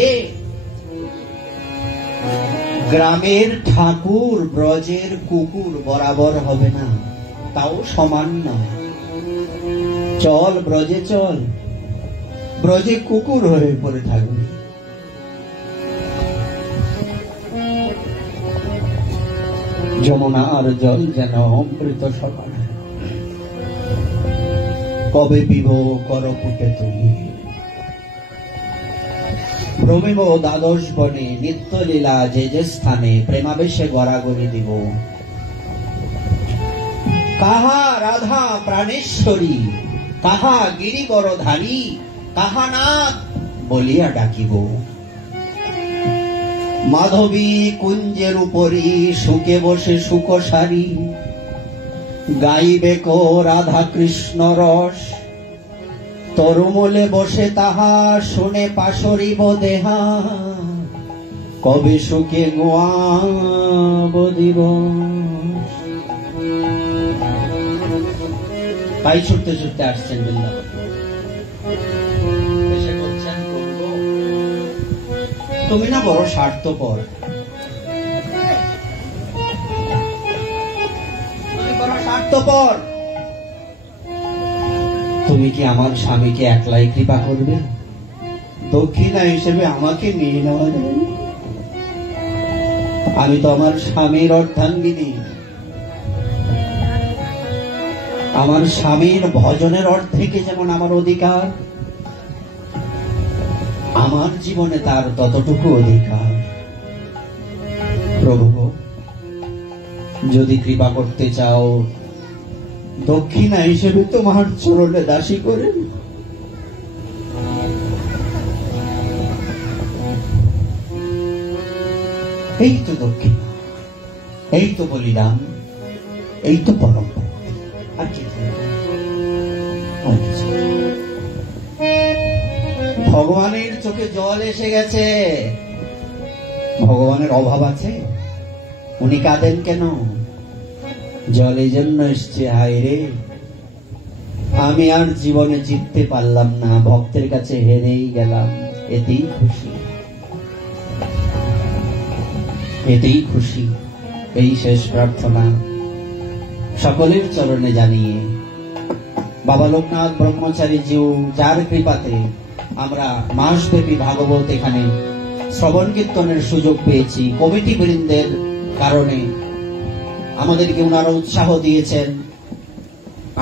গ্রামের ঠাকুর ব্রজের কুকুর বরাবর হবে না, তাও সমান নয়। চল ব্রজে চল, ব্রজে কুকুর হয়ে পড়ে থাকবে। যমুনার জল যেন অমৃত সমান, কবে পিব করপুটে তুলি। ভ্রমিব দ্বাদশ বনে, নিত্য লীলা যে যে স্থানে, প্রেমাবেশে গড়াগড়ি দিব। কাহা রাধা প্রাণেশ্বরী, কাহা গিরিবরধারী, কাহা নাথ বলিয়া ডাকিব। মাধবী কুঞ্জের উপরি সুখে বসে সুখসারী, গাইবে কো রাধা কৃষ্ণ রস। তরুমূলে বসে তাহা শুনে পাশরিব দেহা, কবে সুখে গোয়াব দিবস। তাই ছুটতে ছুটতে আসছেন বৃন্দাবন। এসে বলছেন, তুমি না বড় স্বার্থপর, তুমি বড় স্বার্থপর। তুমি কি আমার স্বামীকে একলাই কৃপা করবে? দক্ষিণা হিসেবে আমাকে নিয়ে নেওয়া যায়? আমি তো আমার স্বামীর অর্ধাঙ্গিনী, আমার স্বামীর ভজনের অর্ধেকে যেমন আমার অধিকার, আমার জীবনে তার ততটুকু অধিকার। প্রভু যদি কৃপা করতে চাও, দক্ষিণা হিসেবে তোমার চরণে দাসী করে এই তো দক্ষিণা, এই তো বলিদান, এই তো পরম ভক্তি। আর কি ভগবানের চোখে জল এসে গেছে। ভগবানের অভাব আছে? উনি কাঁদেন কেন? জল এই জন্য এসছে, হায় রে আমি আর জীবনে জিততে পারলাম না, ভক্তের কাছে হেরেই গেলাম। এতেই খুশি, এতেই খুশি। এই শেষ প্রার্থনা সকলের চরণে জানিয়ে বাবা লোকনাথ ব্রহ্মচারী জিউ, যার কৃপাতে আমরা মাসব্যাপী ভাগবত এখানে শ্রবণ কীর্তনের সুযোগ পেয়েছি, কমিটি বৃন্দের কারণে আমাদেরকে ওনারা উৎসাহ দিয়েছেন,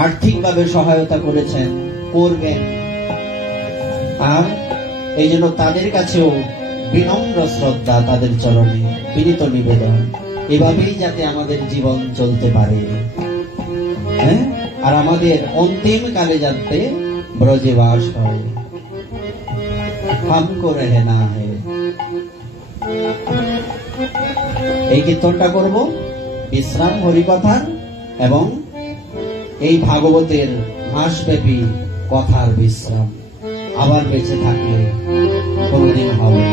আর্থিকভাবে সহায়তা করেছেন, করবেন। আর এই জন্য তাদের কাছেও বিনম্র শ্রদ্ধা, তাদের চরণে বিনীত নিবেদন, এভাবেই যাতে আমাদের জীবন চলতে পারে। হ্যাঁ, আর আমাদের অন্তিম কালে যাতে ব্রজে বাস হয়। হামকো রহনা হ্যায়। এই কীর্তনটা করব বিশ্রাম হরিকথার এবং এই ভাগবতের মাসব্যাপী কথার বিশ্রাম। আবার বেঁচে থাকলে কোনদিন হবে।